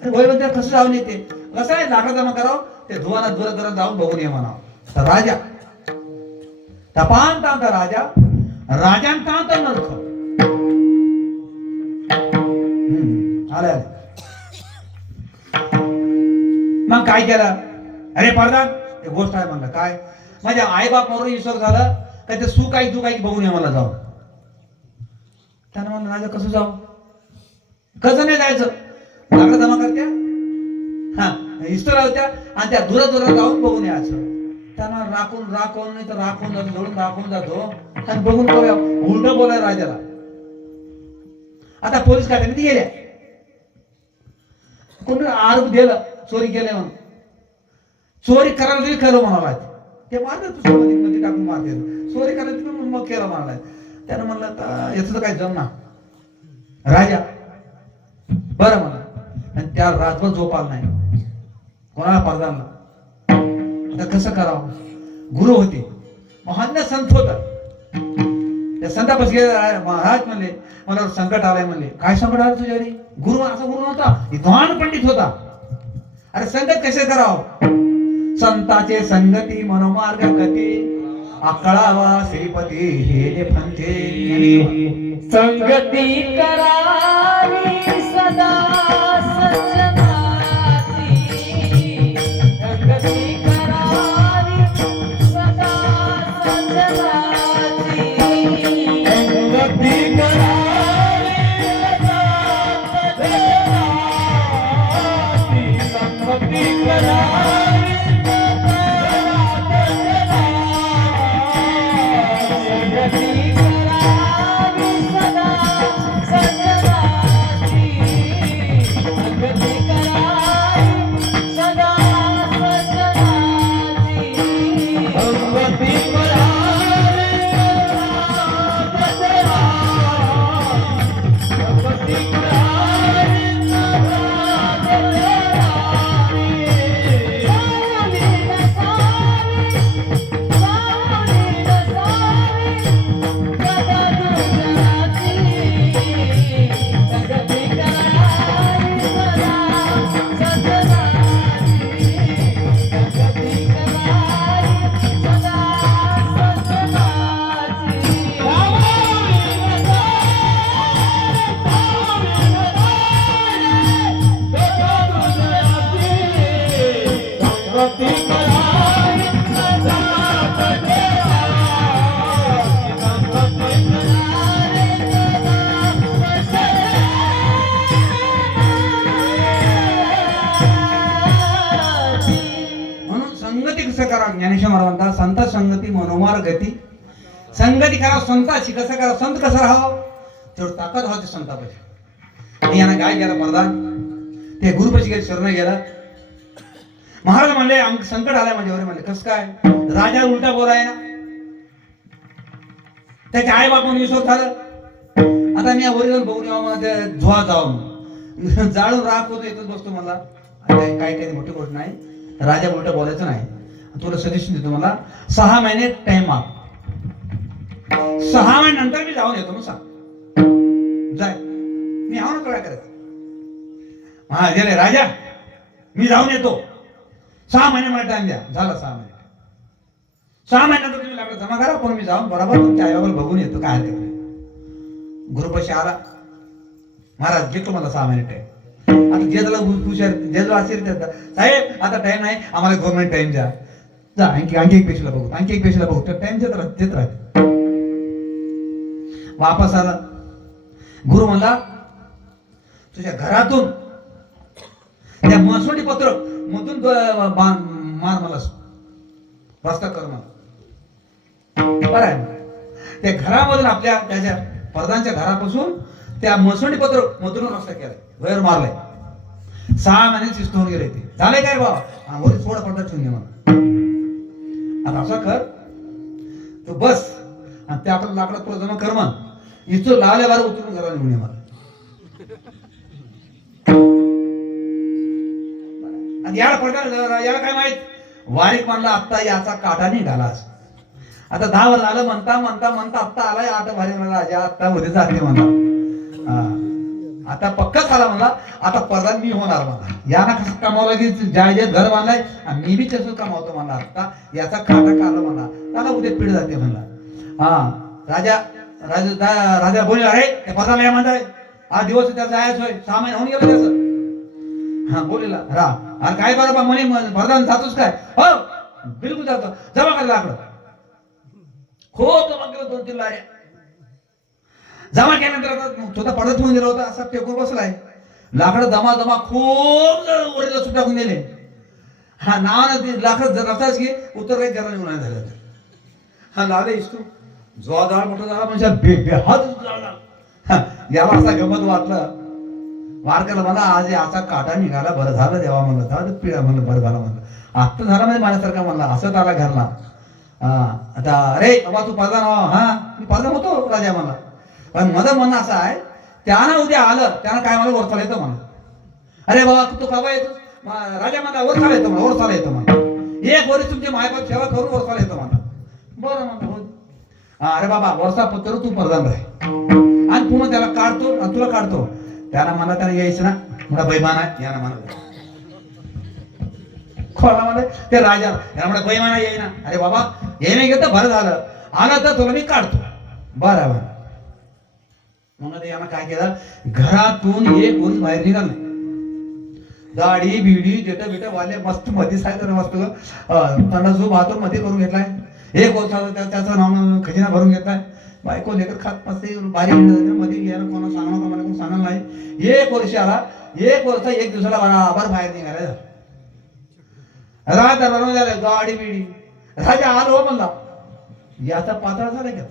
अरे होय म्हणते कसं जाऊन येते कसं आहे लाकडं जमा करावं ते धुवाना दुरात जाऊन बघून ये म्हणावं. तर राजा तपान तांता राजा राजान तांता नरख आले मग काय केलं. अरे प्रधान एक गोष्ट आहे म्हणलं काय माझ्या आई बाप मरून ईश्वर झालं काय ते सुख आहे दुःख आहे बघून ये मला जाऊ. त्यानं म्हणलं राजा कसं जाऊ कसं नाही जायचं लाकडं जमा करत्या हा इस्तर होत्या आणि त्या दुरात जाऊन बघून यायचं. त्यांना राखून नाही तर राखून जातो जवळून राखून जातो आणि बघून करूया उलट बोलाय राजाला. आता पोलीस खात्याने गेल्या कोणी आरोप दिलं चोरी केले म्हणून. चोरी करायला तरी खरं म्हणाला ते मारत मध्ये टाकून मारते. चोरी करायला तुम्ही मग केलं म्हणालाय. त्यानं म्हणलं आता याचं तर काय जमना. राजा बरं म्हणा आणि त्या रातभर झोपाल नाही कोणाला प्रधानला. आता कसं करावं. गुरु होते महान संत होता. त्या संतापाशी महाराज म्हणले मला संकट आलंय म्हणले. काय संकट आलं तुझ्यावरी. गुरु असा गुरु नव्हता विद्वान पंडित होता. अरे संकट कसे करावं. संताचे संगती मनोमार्ग गती आकळावा श्रीपती हे फंते. संगती करावी सदा सज्जनाची. संगती करावी सदा सज्जनाची. संगती करावी सदा सज्जनाची. संगती करावी संगती करावी सदा सज्जनाची. महाराज म्हणतात संत संगती मनोमार गती. संगती करा संताची. कसं करा संत कसं राहावं तेवढं ताकद हवं ते संतापाशी. आणि यांना काय केलं प्रधान ते गुरुपाशी गेले शरण गेला. महाराज म्हणले संकट आलंय माझ्यावर. म्हणले कसं काय. राजा उलटा बोलाय ना. त्याच्या आई बाप म्हणून विश्वास झालं. आता मी वरी जाऊन बघून यावं मला ते झोळा जाऊन जाळून राख होतो येतच बसतो मला. काय काही मोठी गोष्ट नाही. राजा उलटा बोलायचं नाही. तुला सजेशन देतो मला 6 महिने टाइम माग. 6 महिन्यानंतर मी जाऊन येतो मग सांग जाय. मी आहो ना काय करायचं. हा गेले राजा मी जाऊन येतो. 6 महिने मला टाइम द्या. झाला 6 महिने. 6 महिन्यानंतर तुम्ही लागलं जमा करा पण मी जाऊन बरोबर तुमच्या आईबाबाला बघून येतो. काय हरकत नाही. गुरुपाशी आला. महाराज घेतो मला 6 महिने टाइम. आता जेजला हुशार जेजला असेल साहेब आता टाइम नाही आम्हाला गव्हर्नमेंट टाइम द्या. जा आणखी एक पेशीला बघू आणखी एक पेशीला बघू. तर टाइम देत राहते. वापस आला. गुरु म्हणला तुझ्या घरातून त्या महसोडी पत्र मधून मार मला रस्ता कर मला. बरं आहे. त्या घरामधून आपल्या त्याच्या प्रधानच्या घरापासून त्या महसोडी पत्र मधून रस्ता केलाय. वैर मारलाय. 6 महिने शिस्त होऊन गेले. ते झालंय काय बाबा वरी थोडा पडदा ठेवून घे मला. आता असं कर तू बस आणि ते आपण लाकडं तुला जमा कर म्हण. इथं लावल्या बार उतरून घराला निघून ये मला. आणि याला पडदा याला काय माहित. वारीक म्हणला आत्ता याचा काटा निघाला. आता 10 वर झालं म्हणता म्हणता म्हणता आत्ता आलाय. आता भारी म्हणला राजा आत्ता मध्ये जाते म्हणला. आता पक्काच आला म्हणला. आता प्रधान मी होणार म्हणला. यानं कसं कमावलं की ज्या घर बांधलाय आणि मी बी तसं कमावतो म्हणला. आता याचा काटा काढला म्हणला. त्याला उद्या पिढ जाते म्हणला. हा राजा बोलला अरे त्या प्रधानला या म्हणताय हा दिवस त्याचा जायचं होय. 6 महिने होऊन गेलं त्याचं. हा बोललेला अरे काय बरोबर म्हणे प्रधान जातोच काय. हो बिलकुल जातो. जमा कर लाकडं. खूप जमा केलं 2-3 लाऱ्या जमा केल्यानंतर स्वतः पडत होऊन गेला होता. असा टेकून बसलाय. लाकडं जमा जमा खूप वरीला सुट टाकून दिले. हा नावानं ते लाकडं रस्ताच की उत्तर काही जरा निघून झालं. हा लावले इस्तू जोरदार मोठा झाला म्हणजे बेहात लावला. याला असा गमत वाटलं. वारकरला मला आज याचा काटा निघाला. बरं झालं देवा म्हणलं. झालं पिळा म्हणलं. बरं झालं म्हणलं. आत्ता झाला म्हणजे माझ्यासारखा म्हणला. असंच आला घरला. आता अरे बाबा तू प्रधान हा मी प्रधान होतो राजा म्हणला. पण माझं म्हणणं असं आहे त्यानं उद्या आलं त्यानं काय मला ओरचाला येतं म्हणा. अरे बाबा तू काबा येतो राजा मला ओरचाला येतो म्हणा. ओरचाला येतो म्हणा. एक वरी तुमचे मायबाप सेवा करून ओरचाला येतो म्हणा. बरं म्हणतो अरे बाबा वर्षा पत्र तू प्रधान राह आणि पुन्हा त्याला काढतो आणि तुला काढतो. त्याला मला त्याला यायचं ना मला बैमान आहे यानं म्हणा. खोला मला ते राजा याला मला बैमाना येईना. अरे बाबा ये नाही घेतं बरं झालं आला तर तुला मी काढतो. बरं मग ते यानं काय केलं घरातून एक वर्ष बाहेर निघाल नाही. दाढी बिडी जेट बिट वाले मस्त मध्ये सायचं मस्त तंडासू बाथरूम मध्ये करून घेतलाय. एक वर्ष त्याचं नाव खजिना भरून घेतलाय. बायको लेकर खात मस्ती बारीक मध्ये यानं कोणा सांगणार का मला कोण सांगणार नाही. एक वर्ष आला. एक वर्ष 1 दिवसाला बराबर बाहेर निघाला. राजा बनवून झाले गाडी बिडी. राजा आलो म्हणला याचा पातळ झाला की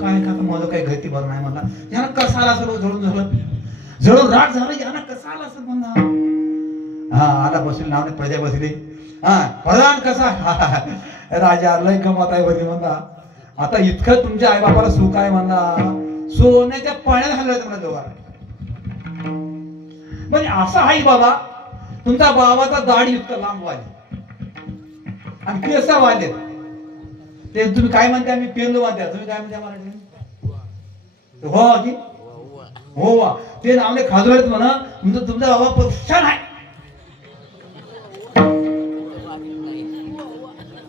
काय का माझं काही गती बरं नाही म्हणला. यानं कसा आला असेल जळून राग झालं. यानं कसा आला असेल म्हणला. हा आला बसली नावने प्रजा बसली. हा प्रधान कसा राजा लय गमत आहे बरी म्हणला. आता इतकं तुमच्या आई बापाला सुख आहे म्हणला. सोन्याच्या पाण्यात हलवायचं म्हणा दोघा. म्हणजे असं आहे बाबा तुमचा बाबाचा दाढी इतकं लांब वाले आणि केस वाले. ते तुम्ही काय म्हणता मी पेंदू वाद्या तुम्ही काय म्हणता मराठी हो की हो वा ते नावले खाजवायत म्हणा. तुमचा बाबा छान आहे.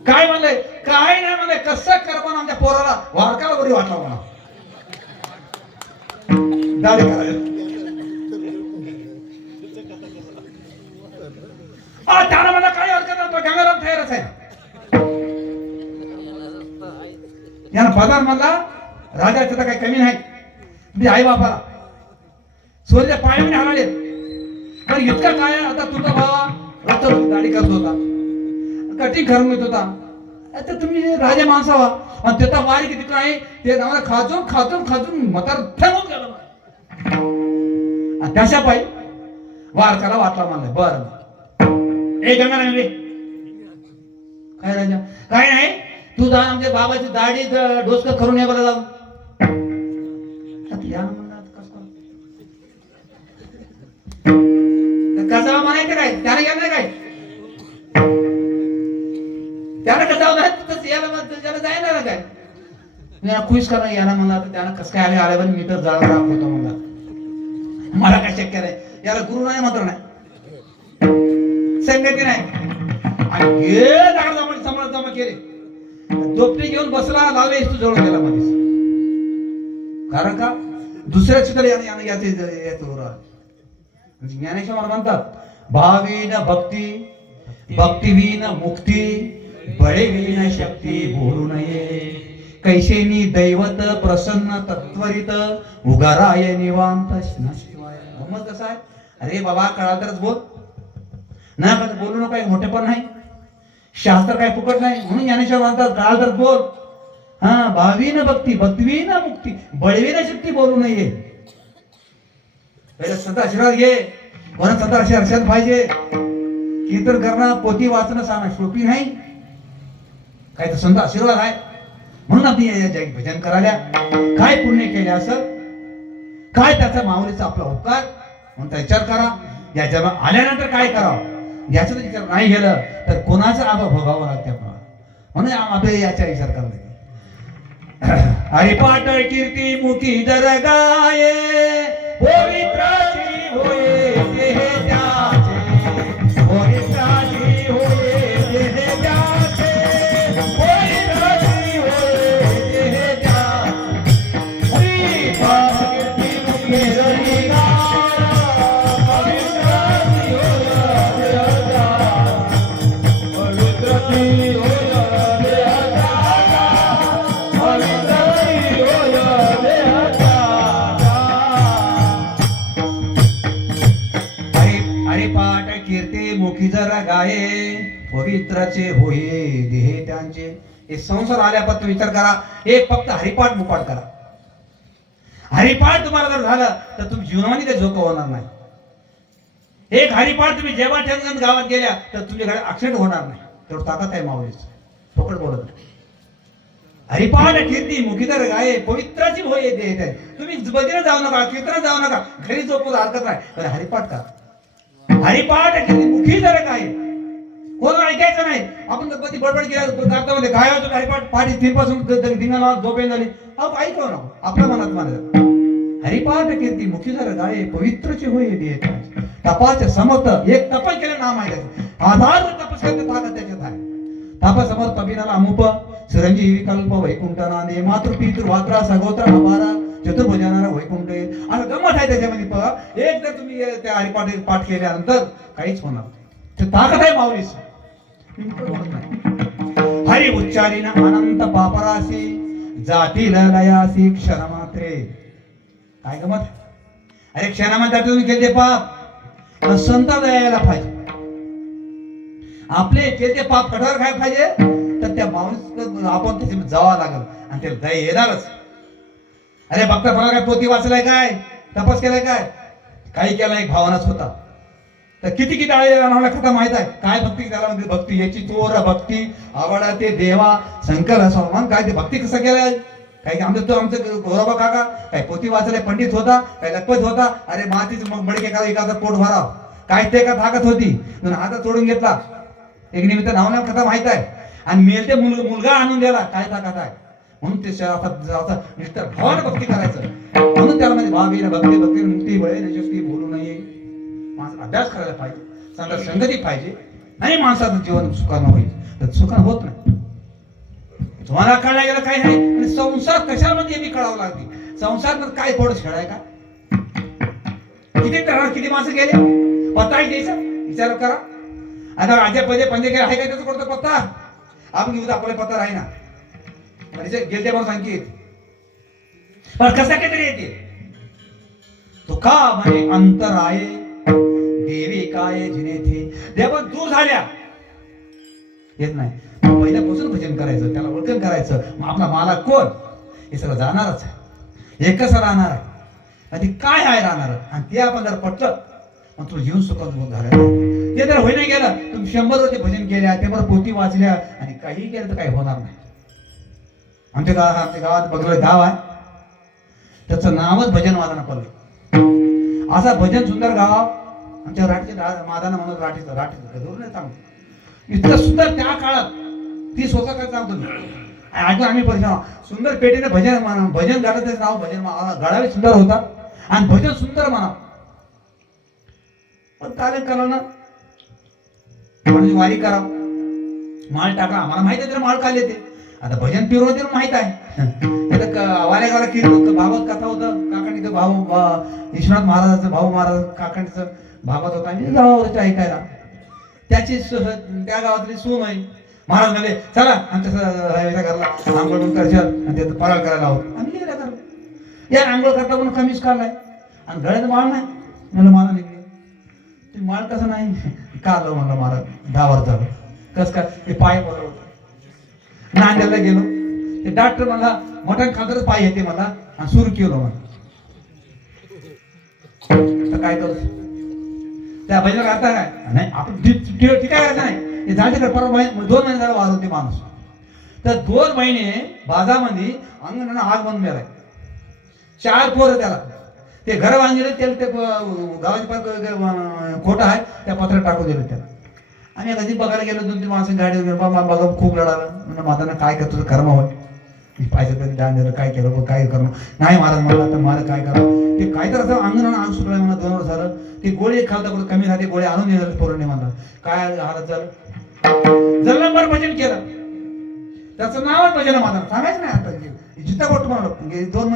काय म्हणलंय काय नाही म्हणलंय कसं कर म्हणा आमच्या पोराला वारकाला बरी वाटला म्हणा. दाढी करायला त्याला मला काय हरकत नाही. गंगाराम तयारच आहे. यानं पदार म्हणला राजाचं तर काही कमी नाही. मी आई बापाला सूर्य पायामध्ये हलाले पण इतकं काय आता तुझा बाबा रस्त्यावर गाडी करत होता, कटिंग करून येत होता. आता तुम्ही राजा माणसावा आणि त्याचा वारी किती काय ते नावाला खाजून खाजून खाजून म्हातार फेकून गेला. आणि त्याच्या पायी वारकाला वाटला म्हणलं बरं ए गंगा रे काय राजा काय नाही तू जा आमच्या बाबाची दाढी डोसकं करून ये बरं जाऊ. या म्हणलं आता कसं म्हणायचं काय त्याने गेलं काय त्याला कसं याला जायला ना काय खुश करा याला म्हणला तर त्यानं कसं काय आले पण मी तर जळा राहत होतो म्हणला मला काय शक्य नाही याला गुरु नाही मात्र नाही संगती नाही आणि हे दाड जमा केले दोपटी घेऊन बसला लावले तू जवळ गेला मध्ये कारण का दुसऱ्या चित्र ज्ञानेश्वर मला म्हणतात भावीन भक्ती भक्तिवीन मुक्ती बळेवीन शक्ती बोलू नये कैशेनी दैवत प्रसन्न तत्वरित उगाराय निवांत शिवाय. गमत कसं आहे अरे बाबा कळा तरच बोल ना बोलू नको काही मोठे पण नाही शास्त्र काय फुकट नाही म्हणून ज्ञानेश्वर म्हणतात कळा तर बोल. हा भावीन भक्ती भक्तिवीन मुक्ती बळवीन शक्ती बोलू नये. पहिले संत आशीर्वाद घे कोणा संत आशीर्वाद पाहिजे कीर्तन करणं पोथी वाचणं सांगणं सोपी नाही काय तर संत आशीर्वाद आहे म्हणून आपण भजन करायला काय पुण्य केले असं काय त्याचा माऊलीचा आपला उपकार म्हणून विचार करा याच्या आल्यानंतर काय करावं याचा विचार नाही गेलं तर कोणाचा आबा भोगावं लागते आपल्याला म्हणून आपल्याला याचा विचार करायला. हरिपाठ कीर्ती मुखी जर गाये पवित्राची होय देह त्याचे पवित्राची होय देह त्याचे पवित्राची होय देह त्याचे हरिपाठ कीर्ती मुखी जरी गाये पवित्राची होय देह त्याचे पवित्राची होय मुखी जरा गाये पवित्राचे होये देहे त्यांचे. हे संसार आल्यापासून विचार करा एक फक्त हरिपाठ मुपाठ करा. हरिपाठ तुम्हाला जर झालं तर तुम्ही जीवनामध्ये काही झोक होणार नाही. एक हरिपाठ तुम्ही जेव्हा ठेवून गावात गेल्या तर तुमच्याकडे ऍक्सिडेंट होणार नाही. तेवढं ताकद आहे माऊलीच फकड बोलत नाही. हरिपाठ कीर्ती मुखी जर गाये पवित्राची होये देहे. तुम्ही बदीला जाऊ नका कीर्तनात जाऊ नका घरी झोपून हरकत नाही पण हरिपाठ करा. हरिपाठ मुखी जर काय कोण ऐकायचं नाही. आपण कधी बडबड केला काय होतं हरिपाठ पाठी तीनपासून धिंगाला झोपेन झाली अहो ऐकव ना आपल्या मनात मानत. हरिपाठ कीर्ती मुखी जर गाये पवित्रची होय देह तपाचे समर्थ एक तपस केलं नाम आहे आधार तपस करते ताकद त्याच्यात आहे. ताप समर्थ अभिनाला अमुप चिरंजीवी कल्प वैकुंठनाने मातृ पितृ वात्रा सगोत्रा अपारा चतुर्भुजानारा वैकुंठ असं गमत आहे त्याच्यामध्ये. पहा एक जर तुम्ही त्या हरिपाठ पाठ केल्यानंतर काहीच होणार ते ताकद आहे माऊलीस. हरी उच्चारीन अनंत पापरासी जातील लयासी क्षणमात्रे. काय गमत अरे क्षणामध्ये तुम्ही केले पाप संताला यायला पाहिजे. आपले केले पाप कठावर काय पाहिजे तर त्या माणूस आपण त्याच्यामध्ये जावं लागल आणि त्याला दया येणारच. अरे भक्त मला काय पोथी वाचलाय काय तपस केलाय काय काही केलाय भावनाच होता तर किती किती आम्हाला कथा माहित आहे काय भक्ती त्याला म्हणजे भक्ती याची चोर भक्ती आवडा ते देवा शंकर समान काय ते भक्ती कसं केलाय. काही आमचं गौरबा काका काय पोथी वाचलाय पंडित होता काय लखपत होता. अरे मातीच मग मडके का एखादा पोट भराव काय ते का ताकद होती हातात सोडून घेतला. एक निमित्त नाव कथा माहित आहे आणि मेलते मुलगा आणून दिला काय ताकद आहे म्हणून ते भावानं भक्ती करायचं. म्हणून त्याला म्हणजे भावी भक्ती भक्ती मुक्ती बळे शक्ती बोलू नये. माणसं अभ्यास करायला पाहिजे चांगला संगती पाहिजे नाही माणसाचं जीवन सुखानं होईल तर सुखानं होत नाही. तुम्हाला कळायला गेलं काही नाही आणि संसार कशामध्ये मी कळावं लागते. संसार मध्ये काय थोडं खेळाय का किती माणसं गेले पत्ता द्यायचा विचार करा. आता आज्या पजे पंजे काय आहे काय त्याचं कोणतं पत्ता आपण घेऊ आपला पत्ता राही ना गेलते म्हणून सांगित पण कसा काहीतरी येते तो का म्हणे अंतर आहे देवी काय जिने थे देवा दूर झाल्या येत नाही. पहिल्यापासून भजन करायचं, त्याला ओळखण करायचं. मग आपला मालक कोण हे सगळं जाणारच आहे. हे कसं राहणार आहे आणि ते काय आहे राहणार, आणि ते आपण जर पटलं मग तुझं जीवन सुखात झालं. ते जर होईना गेलं, तुम्ही 100 वर्ष भजन केल्या, ते मला पोथी वाचल्या आणि काही केलं तर काही होणार नाही. आमच्या गावात बघलं गाव आहे, त्याचं नावच भजन वादना पडलं. असा भजन सुंदर गाव आमच्या राठीचे मादाना म्हणून राठीचं दूर नाही सांगतो. इतकं सुंदर त्या काळात ती स्वतः काय सांगतो मी. अजून आम्ही परिश्रम सुंदर पेटीने भजन गाण्याचं नाव भजन गळावे सुंदर होता आणि भजन सुंदर म्हणा. पण तालीम करा ना, वारी करा, माळ टाका. आम्हाला माहिती आहे तर माळ काढले ते. आता भजन पिरवते माहित आहे. वाऱ्या गावाला कीर्तन भागवत कथा होतं. काकांचं भाऊ विश्वनाथ महाराजाचं भाऊ महाराज काकांचं भागवत होता. आम्ही गावावरती ऐकायला. त्याची त्या गावातली सून आहे. महाराज म्हणले चला आमच्या घरला आंघोळ करशाल आणि त्याचं फराळ करायला आहोत. आम्ही गेल्या करतो. या आंघोळ करता पण कमीच काढलाय आणि गळ्यात माळ नाही. म्हणलं मला निघले ते माळ कसं नाही काढलं म्हणलं महाराज 10 वर्ष झालं. कस काय ते पाय बरोबर नांद्याला गेलो. ते डॉक्टर मला मटण खातच पाय येते मला आणि सुरू केलं मला. तर काय करू त्या भजन करता काय नाही आपण ठीक करायचं नाही. हे झाले परवा 2 महिने झाला वाजवते माणूस. तर 2 महिने बाजामध्ये अंगणानं आग बनून गेलाय. 4 पोरं त्याला. ते घर बांधले त्याला ते गावाची खोटा आहे त्या पत्रात टाकून दिलं त्याला. आम्ही कधी बघायला गेलो 2-3 माणसं गाडीवर बघा खूप लढाला. म्हणून माझा काय करतो तुझं कर्म होय. पाहिजे तरी दान दिलं काय केलं काय करणं नाही महाराज मला तर मला काय करावं. ते काय तर असं अंगणानं अंग सुटलं मला 2 वर्ष झालं. ते गोळी एक खालता कुठं कमी झाली गोळी आणून दिलं पोरांनी मला. काय हालत झालं जल्लंबर भजन केलं. त्याचं नावच भजन माझं सांगायचं नाही. आता जिथं गोष्ट म्हणलं 2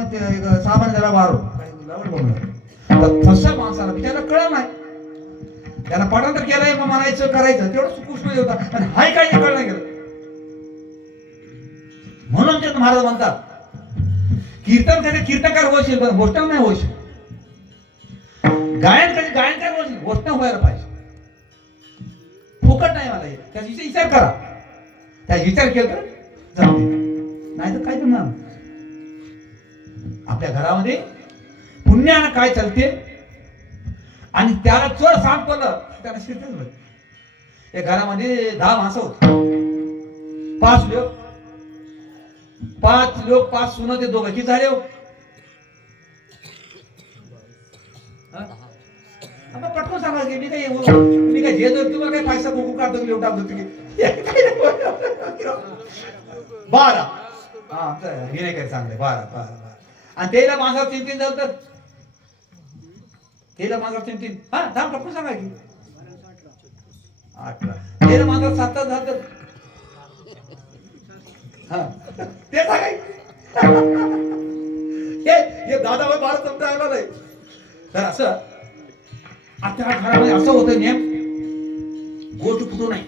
6 महिने त्याला वारू बोलणार तसं माणसाला बिचारा कळलं नाही. त्याला पाठांतर केलंय मग म्हणायचं करायचं तेवढं कृष्ण होता आणि हाय काय कळलं गेलं. म्हणून ते महाराज म्हणतात कीर्तन कधी कीर्तनकार होशील पण गोष्ट नाही होशील. गायन कधी गायनकार होशील गोष्ट व्हायला पाहिजे. फुकट नाही मला त्याचा विचार करा. त्या विचार केला तर जमते नाही तर काय जमणार. आपल्या घरामध्ये पुण्यानं काय चालते आणि त्याला चोर साफ पडलं त्याला शिरतेच. त्या घरामध्ये 10 माणसं होत. 5 लोक 5 सुना ते दोघं किती झाले हो. पटकन सांगा की मी काय जे जर तुम्हाला काही पैसा कुकू काढतो की एवढा होतो की 12 हा हे नाही काय सांगले 12 आणि त्याला माझा 3-3 झालं तर त्याला माझा 3-3 हा दाम पटकन सांगा की 18 त्याला माझा 7 झालं तर हा ते सांगाय हे दादा 12 चमचा आला नाही. तर असं आता घरामध्ये असं होतं नेम गोष्ट फुटू नाही.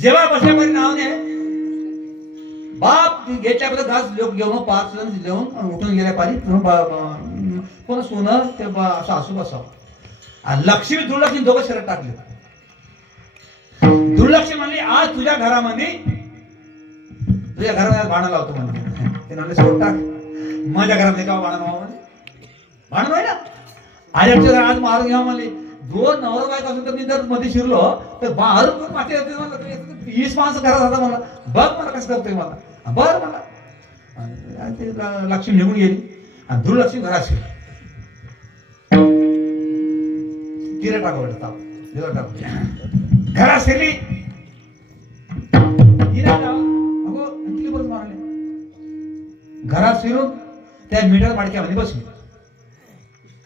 जेव्हा बसल्यामध्ये नावाने बाप घेतल्याबद्दल घास घेऊन 5 जण घेऊन उठून गेल्या पारी कोण सोनं ते सासू बसावं आणि लक्ष्मी दुर्लक्ष्मी दोघं शरत टाकले. दुर्लक्ष्मी म्हणली आज तुझ्या घरामध्ये भांडण लावतो म्हणजे ते म्हणले सोड टाक. माझ्या घरामध्ये का भांडण व्हावं भांडण व्हाय ना. आज आमच्या आज मारून घ्या म्हणले 2 नवरा बायका असून तर मी जर मध्ये शिरलो तर बाहेर पण माती येते मला 20 माणसं घरात राहतात मला बघ मला कसं करतोय मला बरं मला ते लक्ष्मी निघून गेली आणि दुर्लक्ष्मी घरात शिरली. तिला टाकू घरात शिरली घरात शिरून त्या मीटर माडक्यामध्ये बसली.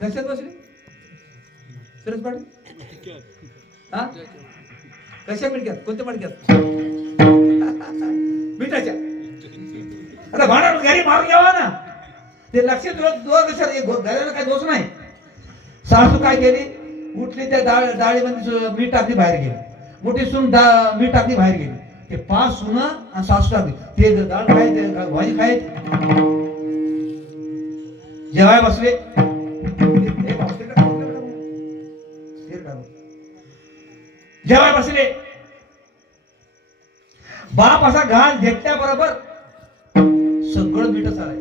कशात बसली सरस पाडी हा कशा मिळक्यात कोणत्या मडक्यात मिठाच्या. आता भांडण घरी मारून घ्यावा ना ते लक्ष घराला काही दोष नाही. सासू काय केली उठली त्या डाळीमध्ये मीठ टाकली बाहेर गेली. मोठी सून मीठ टाकली बाहेर गेली. ते 5 सुना आणि सासू टाकली. ते डाळ खायचे भाजी खायची जेवाय बसले. जेव्हा बसले बाप असा घास घेतल्याबरोबर सगळं मिठच आलंय.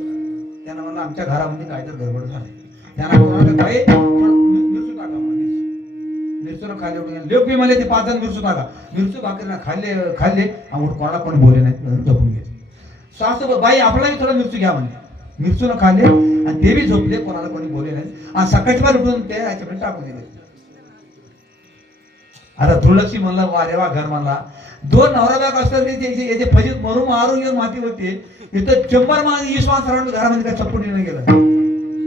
त्यांना म्हणलं आमच्या घरामध्ये काय तर गडबड झाली. त्यांना कोणाला काही मिरचू टाका मिरचून खाल्ले उठून लोक मला ते 5 जण मिरचू टाका मिरचू भाकरी खाल्ले आणि कोणाला कोणी बोलले नाही झोपून घेतले. सासू बाई आपल्याला थोडं मिरचू घ्या म्हणले. मिरचून खाल्ले आणि ते बी झोपले कोणाला कोणी बोलले नाही आणि सकाळची बार उठून ते याच्याकडे टाकून दिले. आता तुळशी म्हणलं वा रे वा घर म्हणला 2 नवरा बायको असतात याचे फजीत मारून घेऊन माती होते. इथं 100 मागे विश्वास घरामध्ये काय चप्पुटीने गेलं.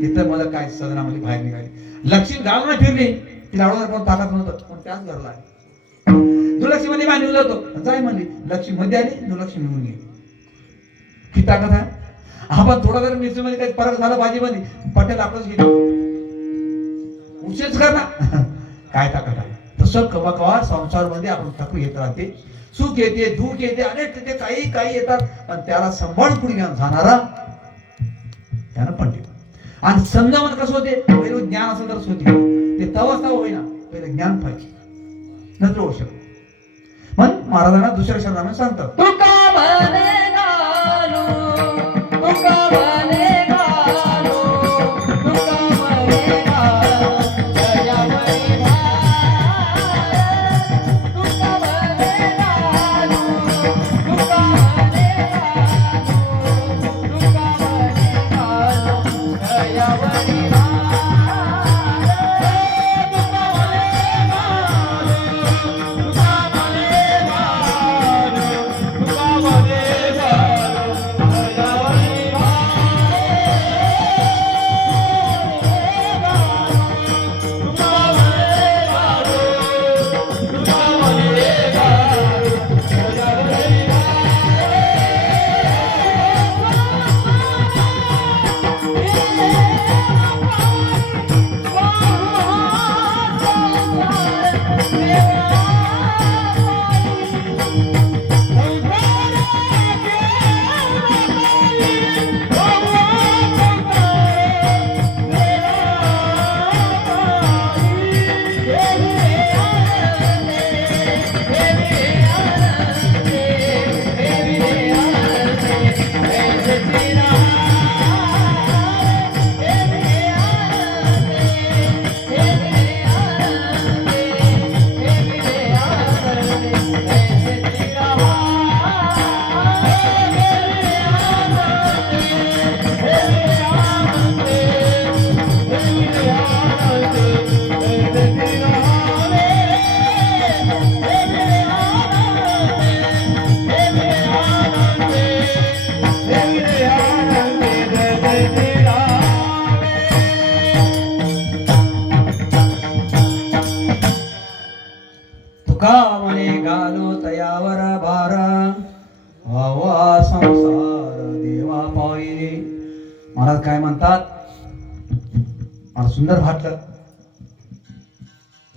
इथं मला काय सदनामध्ये बाहेर निघाली. लक्ष्मी गावाला फिरली तिला आवडणार कोण ताकद नव्हतं पण त्याच घरला आहे. दुलक्ष्मी मध्ये बांधून जातो जाय म्हणली. लक्ष्मी मध्ये आली दुलक्ष्मी निघून गेली. किती ताकद आहे. आपण थोडा जर मिरची मध्ये काही फरक झाला भाजीमध्ये पटेल आपलंच गेली उशीरच कर ना काय ताकद आहे. तसं कवा कवा संसार मध्ये आपण तकू येत राहते. सुख येते दुःख येते अनेक तिथे काही येतात पण त्याला सांभाळून पुढे घेऊन जाणारा त्यानं पंडित. आणि संगमन कसं होते पहिले ज्ञान असं तरच होते ते तवाच तव होईना पहिले ज्ञान पाहिजे नंतर होऊ शकतो. मग महाराजांना दुसऱ्या शब्दामध्ये सांगतात तुका म्हणे घालू तुका म्हणे घालू तुका म्हणे घालू दयावरी भार तुका म्हणे घालू तुका म्हणे घालू तुका म्हणे घालू दयावरी भार तुका म्हणे घालो तयावर भार वावा संसार देवा पायी. महाराज काय म्हणतात मला सुंदर वाटलं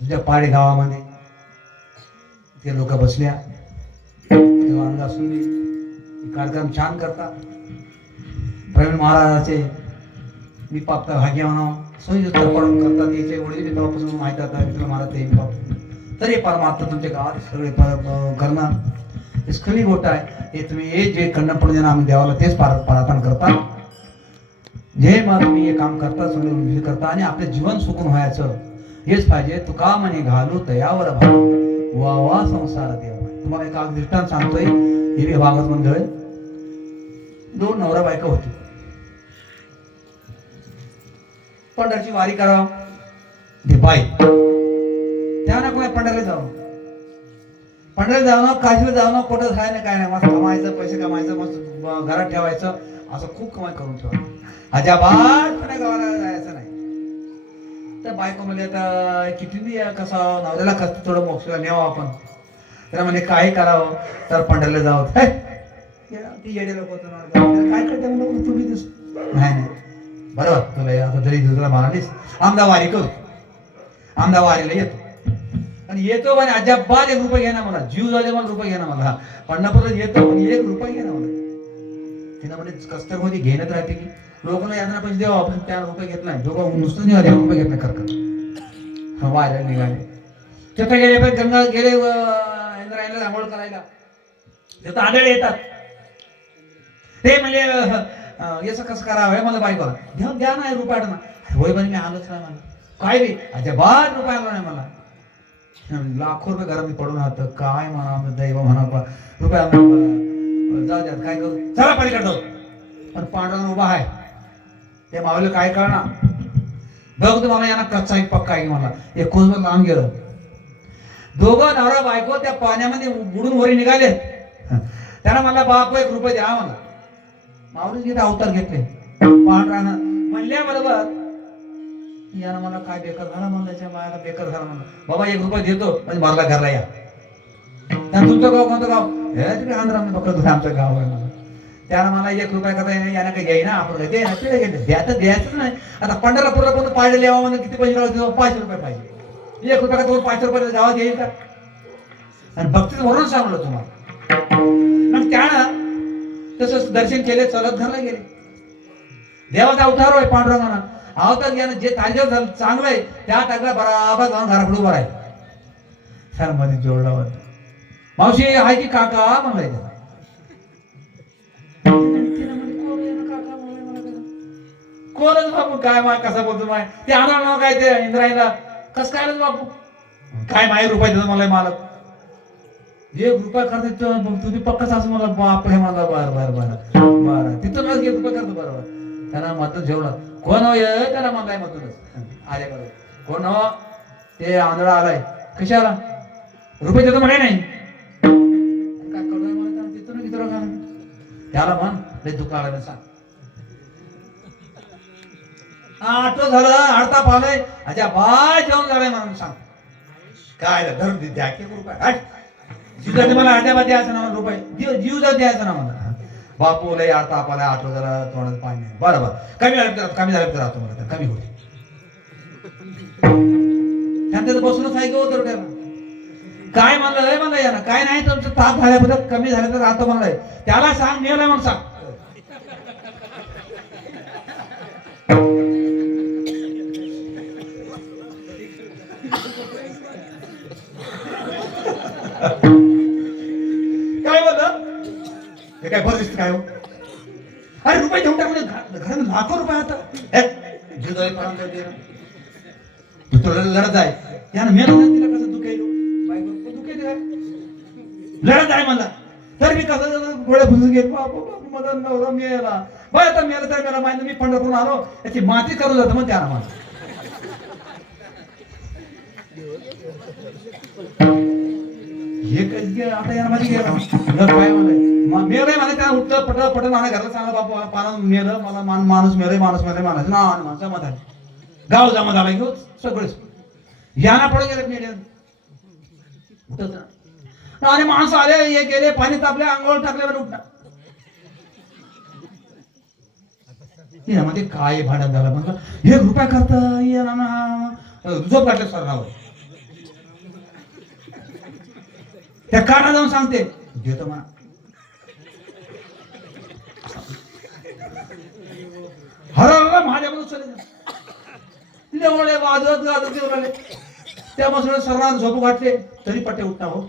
तुझ्या पाडे गावामध्ये ते लोक बसल्या तेव्हा अंगा सुंदी कार्यक्रम छान करतात. प्रवीण महाराजाचे मी पापता भाग्य म्हणावं सोयी पडून करतात याचे वडील तेव्हापासून माहिती आता मित्र महाराज ते बाप तरी परमात्मा तुमच्या गावात सगळे करणं हे खरी गोष्ट आहे. हे तुम्ही हे जे करणं पडून देणं आम्ही देवाला तेच प्रार्थना करता. जे मग तुम्ही हे काम करता सगळे करता आणि आपले जीवन सुकून व्हायचं हेच पाहिजे. तुका म्हणे घालू तयावर भाव वा वा संसार देव. तुम्हाला एक दृष्टांत सांगतोय हे बी भागवत मंडळ 2 नवरा बायका होती. पंढरची वारी करावं ते बाई त्यानं कोणा पंढरला जावं पंढरला जावं काशीला जावं कुठं खाय ना काय नाही मस्त कमायचं पैसे कमायचं मस्त घरात ठेवायचं असं खूप कमाई करून ठेवायचं. अजाबात पुण्या गावाला जायचं नाही. तर बायको म्हणजे आता किती कसं नवऱ्याला कसं थोडं मोक्षला न्यावं आपण त्याला म्हणजे काय करावं तर पंढरला जावं ती येडे लोक काय करते म्हणून तुम्ही नाही बरोबर तुला आता जरी तुला म्हणालीस आमदा वारी करू आमदा वारीला येतो आणि येतो म्हणे अजाबात 1 रुपये घेणार मला जीव झाले मला रुपये घेणार मला पंढरपूरला येतो पण 1 रुपये घेणार मला. तिनं म्हणजे कस्तर मध्ये घेण्यात राहते की लोकांना यांना पैसे देवा आपण 4 रुपये घेत नाही दोघं नुसतं निघाले 1 रुपये घेत नाही करतात वाऱ्या निघाले तिथे गेले पण गंगा गेले इंद्रायणीला आंघोळ करायला. तिथं आंधळे येतात. ते म्हणजे याचं कसं करावं मला बायकोला द्या ना रुपया ना. होय बरं मी आलोच नाही मला काय बी अजिबात रुपया आला नाही मला. लाखो रुपये घरामध्ये पडून राहतं काय म्हणा दैव म्हणा रुपया जाऊ द्या काय करू चला पलीकडे जाऊ. पण पांढरा उभा आहे ते मावलं काय कळणार बघ तुम्हाला यांना कच्चा एक पक्का आहे मला एक कोसभर लांब गेलं. दोघं नवरा बायको त्या पाण्यामध्ये बुडून वरी निघाले. त्यांना मला बाप 1 रुपये द्या मला. माऊली घेते अवतार घेतले पांढरानं म्हणल्याबरोबर यानं मला काय बेकार झाला म्हणल्याच्या बायाला बेकार झाला म्हणलं बाबा 1 रुपये देतो म्हणजे मला घरला या. तुमचं गाव कोणतं गाव हे तिकडे आंध्रामध्ये पकडतो आमचं गाव आहे मला. त्यानं मला 1 रुपया करता यानं काही घ्याय ना आपण ते ना पिढे घेतले द्यायचं नाही. आता पंढरपूरला कोणतं पाडले यावं म्हणजे किती पैसे राहते 500 रुपये पाहिजे. 1 रुपया का 500 रुपये गावात येईल का. आणि भक्तीच वरून सांगलं तुम्हाला. मग त्यानं तसंच दर्शन केले चलत घरला गेले. देवाचा अवतार होय पांडुरंगाना अवतार घ्यानं जे तांजर झालं चांगलं आहे त्या टाकला बराबर जाऊन घराकडे उभा आहे. सर मध्ये जोडला होता मावशी आहे की काका म्हणलाय कोणच बापू काय माय कसा बोलतो माय ते आला नाव काय ते इंद्रायला कस काय बापू काय माय रुपये देतो मला मालक 1 रुपया करते तुम्ही पक्काच असं मला बाप हे मला बरं तिथून 1 रुपया करतो बरोबर. त्यांना मत जेवढं कोण हो त्याला म्हणलाय मतूनच आले बरोबर कोण हो ते आंधळा आलाय कशाला रुपये देतो म्हणे नाही काय कडू मला तिथून किती का त्याला म्हण लय दुःख आला सांग. आठवं झालं आडता पावलंय अच्छा बाय जेवण झालंय म्हणून सांग काय धरून द्या 1 रुपया जीव जाते मला आड्याबाद द्यायचं ना मला रुपये जीव जात द्यायचं ना मला. बापू लय आडता पाला आठवं जरा तोंडात पाणी बरोबर कमी झालं तर राहतो मला कमी होते. त्यानंतर बसूनच आहे गो तर काय म्हणलं मला या ना काय नाही तुमचं ताप झाल्याबद्दल कमी झालं तर राहतो म्हणलंय त्याला सांग नेलंय म्हणून सांग. काय बोललं हे काय बरं काय हो अरे रुपये देऊन टाकले घरात लाखो रुपये आता लढत आहे यानं मेलं तिला कसं दुखायलो लढत आहे मला तर मी कसं गोळ्या फुसून गेलो बाबा माझा नवरा मेला बाय आता मेला तर मला माहिती मी पंढरपूर आलो याची माती करू जातं मग त्याला मला हे आता याला माझी गेला काय म्हणलंय मेलंय मला त्या उठलं पटलं मला घरात सांगा बापू पाना मेलं मला माणूस मेलंय म्हणायचं ना माणसा मत आहे गाव जमा झाला घेऊ सगळेच याना पडून गेले मेले उठत आणि माणसं आले हे गेले पाणी तापले अंघोळ टाकल्यावर उठणार मध्ये काय भांडण झालं म्हणलं 1 रुपया करता झोप काढलं सरनावर त्या काढा जाऊन सांगते देतो म्हणा हरवलं माझ्याकडून चले लेवळे वाजवत गेले त्या बसले सर्वांना झोपू घातले तरी पट्टे उठता हो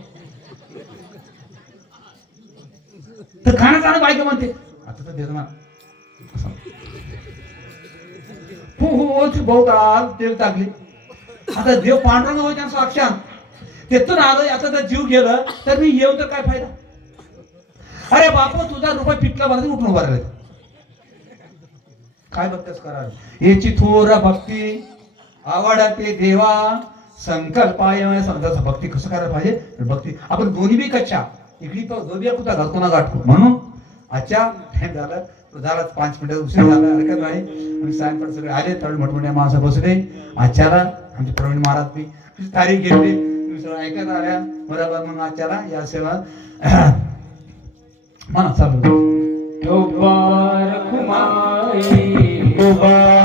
तर खाणं जाणं बायका म्हणते आता तर देतो ना हो बहुत आल तेल टाकली आता देव पांढरंग होय त्यांचं अक्षान तिथून आलोय आता जर जीव गेलं तर मी येऊ तर काय फायदा. अरे बापू तुझा रुपये पिकला मला उठून उभा राहिला काय बघतेस करा याची थोर भक्ती आवडते देवा संकल्पाय समजा भक्ती कसं करायला पाहिजे भक्ती आपण दोन्ही बी कच्च्या इकडे दोन्ही कुठं घालतो ना गाठतो म्हणून आजच्या टाइम झाला 5 मिनिटं उशीर झाला हरकत नाही आम्ही सायंकाळ सगळे आले तळ मोठमोठ्या माणसं बसले आजच्याला आमचे प्रवीण महाराज बी तारीख घेतली सगळं ऐकत आल्या बरोबर मग आजच्याला या सेवा म्हणा चालू मुबारक माई मुबारक